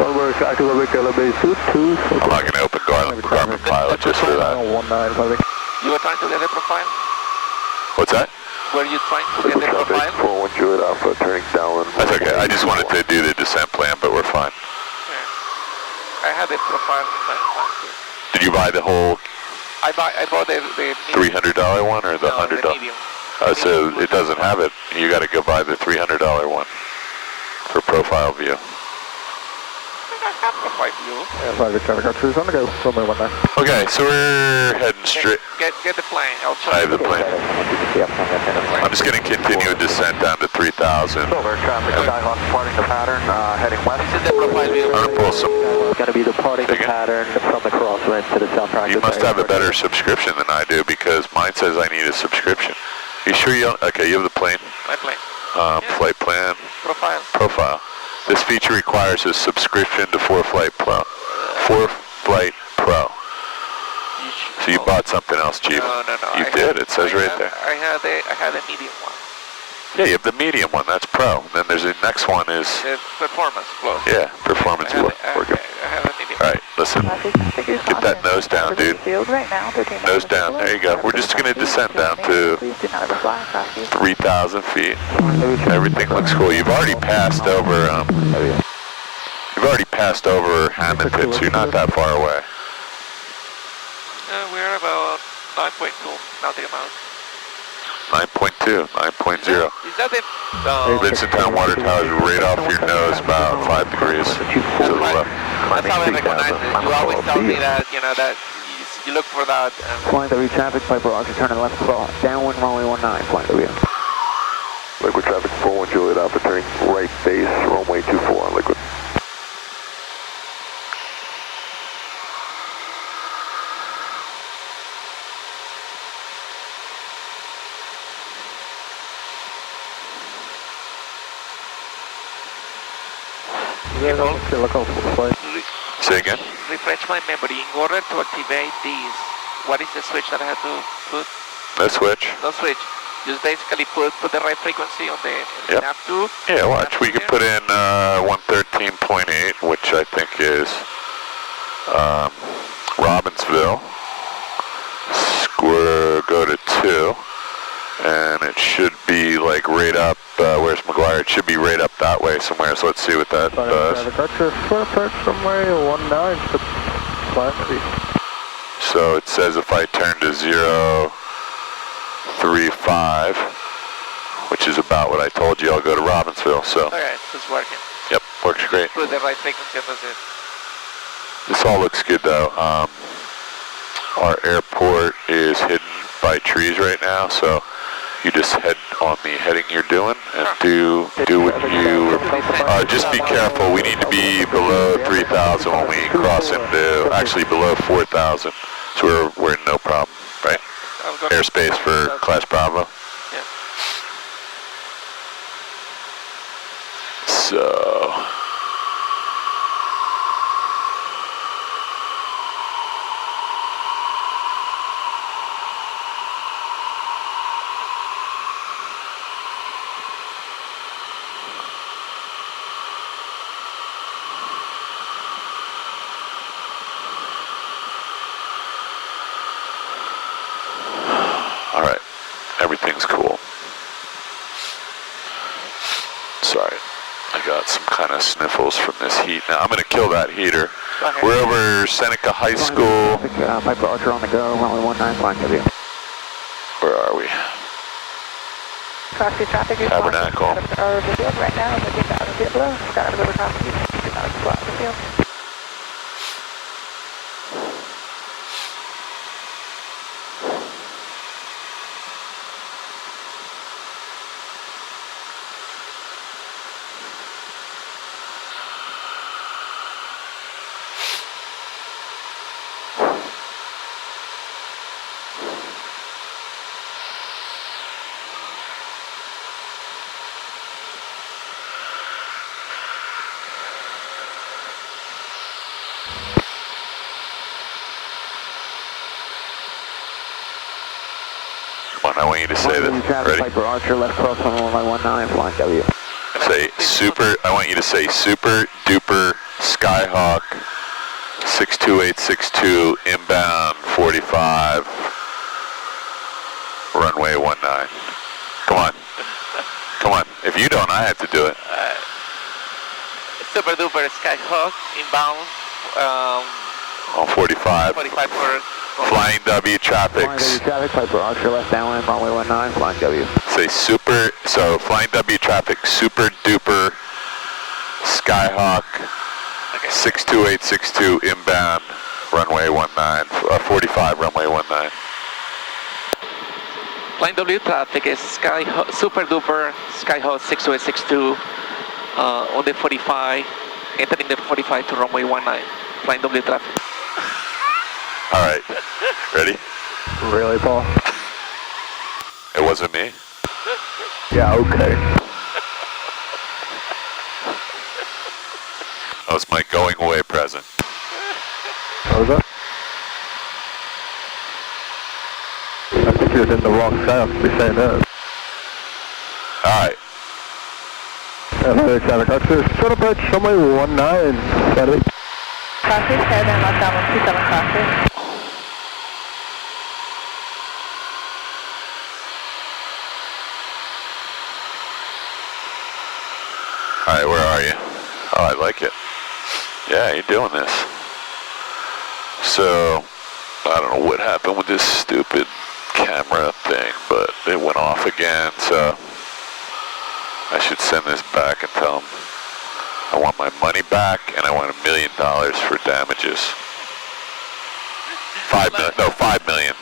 I'm not going to open Garmin Pilot just for that. You were trying to get the profile? What's that? Were you trying to get the profile? 41 Juliet Alpha turning downwind. That's okay. I just wanted to do the descent plan, but we're fine. I had the profile in my phone. Did you buy the whole I bought the $300 one or the $100? The medium. So it doesn't have it. You got to go buy the $300 one for profile view. Profile view. Private traffic Archer is on the go. Runway 19. Okay, so we're heading straight. Get the plane. I'll show I you. have the plane. I'm just going to continue a descent down to 3,000. Silver traffic, Skyhawk departing the pattern, heading west. This is the profile view. I'm going to pull some. It's going to be departing the pattern from the crosswind to the south right. You must have a better subscription than I do because mine says I need a subscription. You sure you don't? Okay, you have the plane? My plane. Flight plan. Profile. Profile. This feature requires a subscription to 4Flight Pro. 4Flight Pro. So you bought something else cheap. No. You did. It says right there. I had a medium one. Yeah, you have the medium one. That's Pro. Then there's the next one is. The performance plus. Yeah, performance plus. We're good. I have a medium. All right, listen. Get that nose down, dude. Nose down. There you go. We're just going to descend down to 3,000 feet. Everything looks cool. You've already passed over. Hamilton, so you're not that far away. We're about 9.2 nautical miles. 9.2, 9.0. Is that the Vincenttown water tower is right off your nose, about 5 degrees to the left. That's how I recognize it. You always tell me that, that you look for that. Flying W traffic, Piper Archer, turning left cross. Downwind runway 19, flying W. Liquid traffic 41 Juliet Alpha, turning right base, runway 24 on liquid. Say again? Refresh my memory. In order to activate these, what is the switch that I have to put? No switch. No switch. Just basically put the right frequency on the nav 2. Yeah, watch. We can put in 113.8, which I think is Robbinsville. Go to 2. And it should be like right up, where's McGuire? It should be right up that way somewhere, so let's see what that does. So it says if I turn to 035, which is about what I told you, I'll go to Robbinsville, so. Okay, it's working. Yep, works great. Put the right frequency, that's it. This all looks good though. Our airport is hidden by trees right now, so you just head on the heading you're doing and do what you, just be careful. We need to be below 3,000 when we cross into, actually below 4,000, so we're in no problem, right? Airspace for Class Bravo. Yeah. So. All right, everything's cool. Sorry, I got some kind of sniffles from this heat. Now I'm gonna kill that heater. We're over Seneca High School. Piper Archer on the go, runway 19, flying W. Where are we? Cross your traffic is Tabernacle. out of the field right now. Looking out of the field. Got to go across the field. Out of the field. Come on, I want you to say this. Ready? Piper Archer, left cross on runway 19, flying W. Say super, I want you to say super duper Skyhawk 62862 inbound 45 runway 19. Come on. Come on. If you don't, I have to do it. Super duper Skyhawk inbound. On 45. 45 for Flying W traffic. Flying W traffic, Piper Archer, left downwind, runway 19, flying W. Say super, so flying W traffic, super duper Skyhawk Okay. 62862 inbound, runway 19, 45 runway 19. Flying W traffic is Super Duper Skyhawk 62862 on the 45, entering the 45 to runway 19. Flying W traffic. All right, ready? Really, Paul? It wasn't me. Yeah, okay. That was my going away present. What was that? I think he was in the wrong sky to be saying that. All right. Hello, traffic officer. Short approach, runway 19. Saturday. Copy, Caravan left down 127 copy. All right, where are you? Oh, I like it. Yeah, you're doing this. So, I don't know what happened with this stupid camera thing, but it went off again, so I should send this back and tell them I want my money back and I want $1 million for damages. 5 million.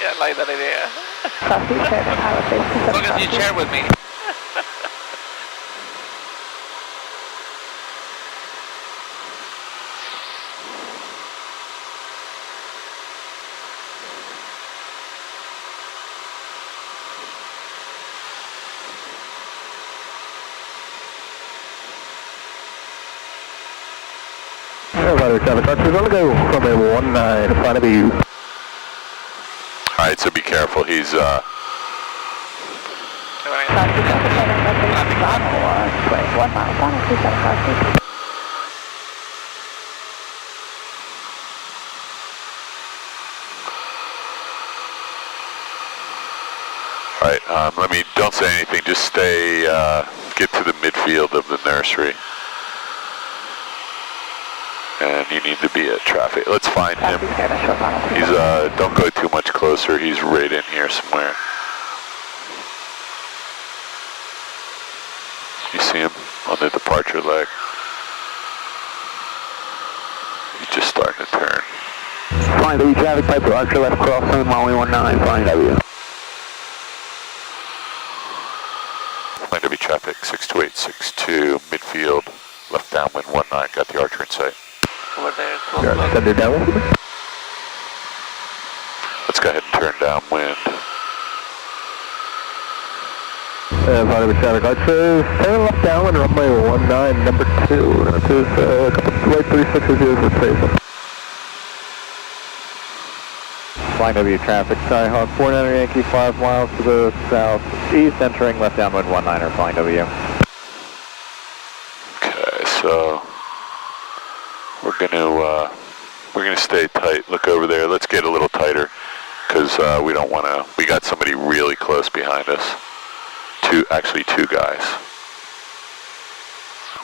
Yeah, I like that idea. Copy, Caravan Pilot Base. As long as you share with me. Hello, traffic officer. We're going to go runway 19 in front of you. All right, so be careful. He's, Copy, Caravan left base. Final 1 mile, final 27 copy. all right, don't say anything. Just stay, get to the midfield of the nursery. And you need to be at traffic. Let's find him. He's, don't go too much closer. He's right in here somewhere. You see him on the departure leg? He's just starting to turn. Flying W traffic, Piper Archer left crossing, runway 19, flying W. Flying W traffic, 62862, midfield, left downwind 19, got the Archer in sight. Over there, close. Send it downwind. Let's go ahead and turn downwind. Flying W traffic, Archer, turn left downwind, runway 19, number 2. That is a couple right 36 with space. Flying W traffic, Skyhawk 49 Yankee, 5 miles to the southeast, entering left downwind 19er, flying W. Okay, so we're gonna stay tight. Look over there. Let's get a little tighter because we don't want to. We got somebody really close behind us. Actually two guys.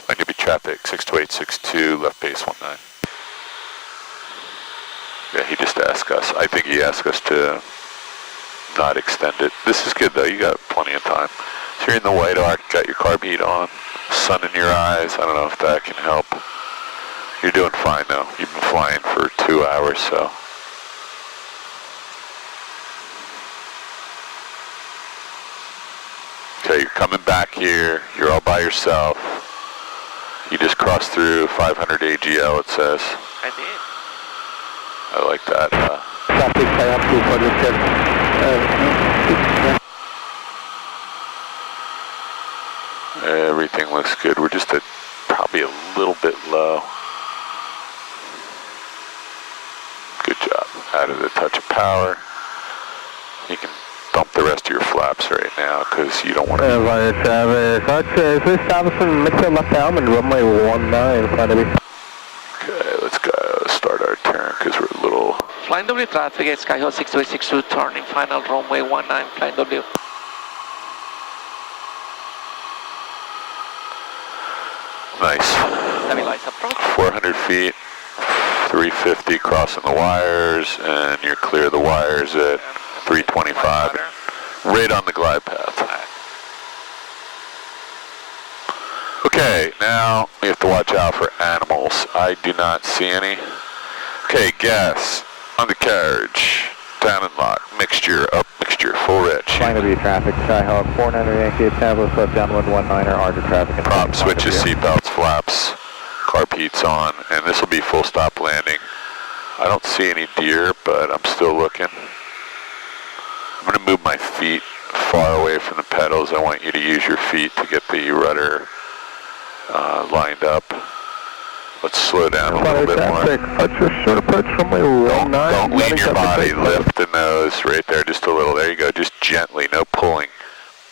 Going to be traffic 62862, left base 19. Yeah, he just asked us. I think he asked us to not extend it. This is good though. You got plenty of time. So you're in the white arc, got your carb heat on, sun in your eyes. I don't know if that can help. You're doing fine though. You've been flying for 2 hours, so. Okay, you're coming back here. You're all by yourself. You just crossed through 500 AGL, it says. I did. I like that. Traffic, Everything looks good. We're just probably a little bit low. Good job. Added a touch of power. You can dump the rest of your flaps right now because you don't want to. Archer, this is Thompson, midfield left downwind, runway 19 in front of you. Okay, let's go start our turn because we're a little. Flying W traffic at Skyhawk 62862, turning final runway 19, flying W. Nice. Stabilize approach. 400 feet, 350 crossing the wires, and you're clear of the wires at 325. Right on the glide path. Okay, now we have to watch out for animals. I do not see any. Okay, gas, undercarriage, down and lock, mixture, up mixture, full rich. Flying W traffic, Skyhawk 49 Yankee, establish left downwind 19er, Archer traffic. Prop switches, seatbelts, flaps, carpeet's on, and this will be full stop landing. I don't see any deer, but I'm still looking. I'm going to move my feet far away from the pedals. I want you to use your feet to get the rudder lined up. Let's slow down a little bit more. Short approach runway 19. Don't lean your body, lift the nose right there just a little. There you go, just gently, no pulling.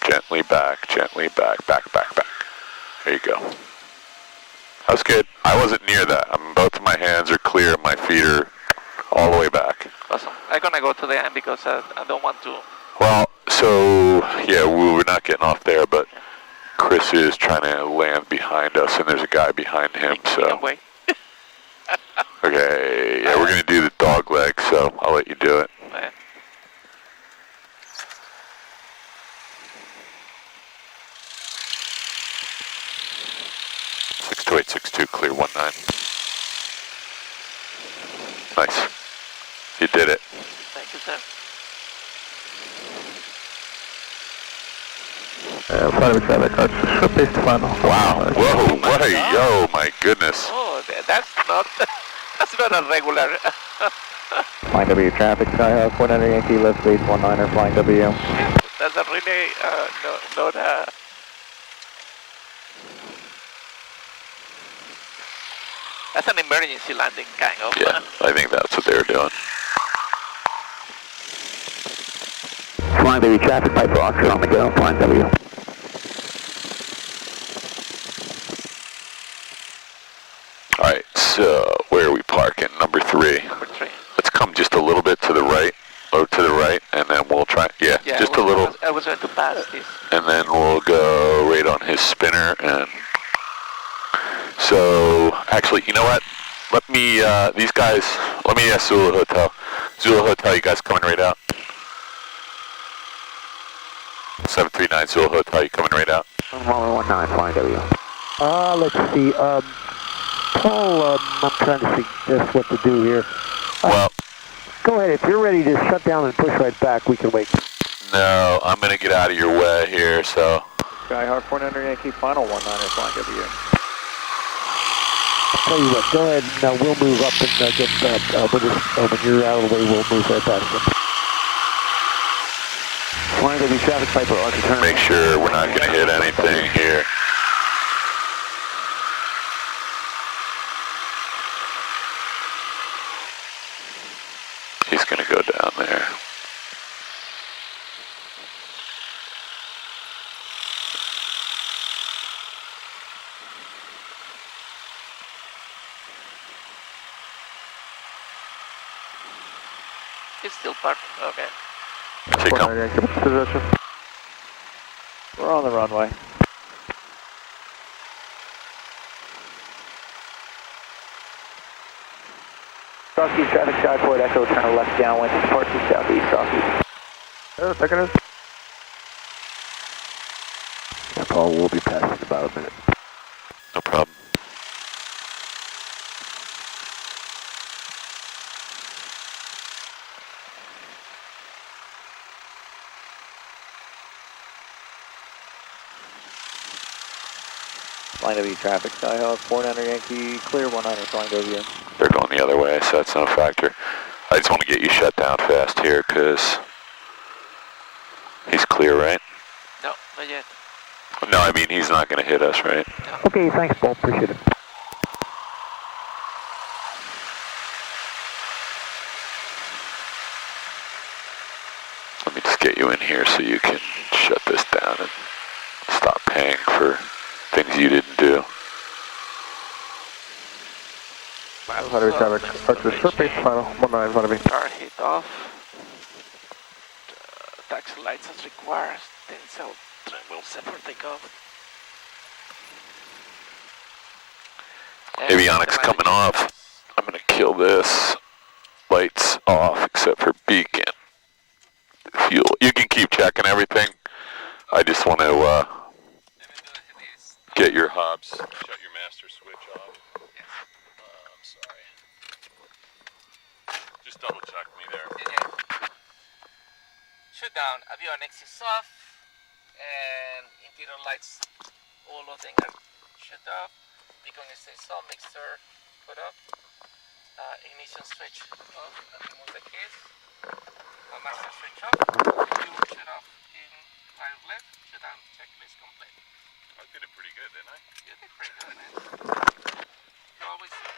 Gently back, back, back, back. There you go. That was good. I wasn't near that. Both of my hands are clear, my feet are all the way back. Awesome. I'm gonna go to the end because I don't want to. Well, so, yeah, we're not getting off there, but Chris is trying to land behind us, and there's a guy behind him, so. Okay, yeah, we're going to do the dog leg, so I'll let you do it. Yeah. 62862, clear 19. Nice. You did it. Thank you, sir. Flight of traffic, Archer, short base to final. Wow. Whoa, what a yo, my goodness. Oh, that's not a regular. Flying W traffic, Skyhawk 49 Yankee, left base 19er, flying W. That's a really, not a... That's an emergency landing, kind of. Yeah, I think that's what they were doing. Flying W traffic, Piper Archer on the go, flying W. Alright, so where are we parking? Number 3. Number 3. Let's come just a little bit to the right, or to the right, and then we'll try, yeah just a little. I was going to pass this. And then we'll go right on his spinner, and so, actually, you know what? Let me, these guys, let me ask Zulu Hotel. Zulu Hotel, you guys coming right out? 739 Zulu Hotel, you coming right out? 19, flying W. Let's see, Paul, I'm trying to suggest what to do here. Well, go ahead, if you're ready to shut down and push right back, we can wait. no, I'm going to get out of your way here, so. Skyhawk 400 Yankee, final 19er, flying W. I'll tell you what, go ahead and we'll move up and get, when you're out of the way, we'll move right past them. Flying W traffic, Piper Archer turn. Make sure we're not going to hit anything here. He's going to go down there. It's still parked. Okay. Take him. Position. We're on the runway. Southeast traffic, Skyport Echo, turn left downwind, departure southeast, southeast. Second is. Yeah, Paul, we'll be passing in about a minute. No problem. Flying W traffic, Skyhawk 400 Yankee, clear 19er, flying W. They're going the other way, so that's no factor. I just want to get you shut down fast here, because he's clear, right? No, not yet. No, I mean, he's not going to hit us, right? No. Okay, thanks, Paul, appreciate it. Let me just get you in here so you can shut this down and stop paying for things you didn't do. Flight of traffic, Archer, short base, final 19, flight of Car hit off. Taxi lights as required. Then south will set for takeoff. Avionics coming off. I'm going to kill this. Lights off except for beacon. Fuel. You can keep checking everything. I just want to, get your hubs. Shut your master switch off. Yes. I'm sorry. Just double check me there. Yeah. Shoot down. Avionics is off. And interior lights, all of them are shut off. Beacon stays on. Mixer put up. Ignition switch off. And remove the keys. Master switch off. Fuel shut off in fire left. Shut down. Checklist complete. I did it pretty good, didn't I? You did pretty good, man. You always do.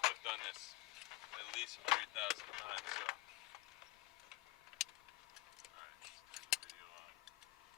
I've done this at least 100,000 times, so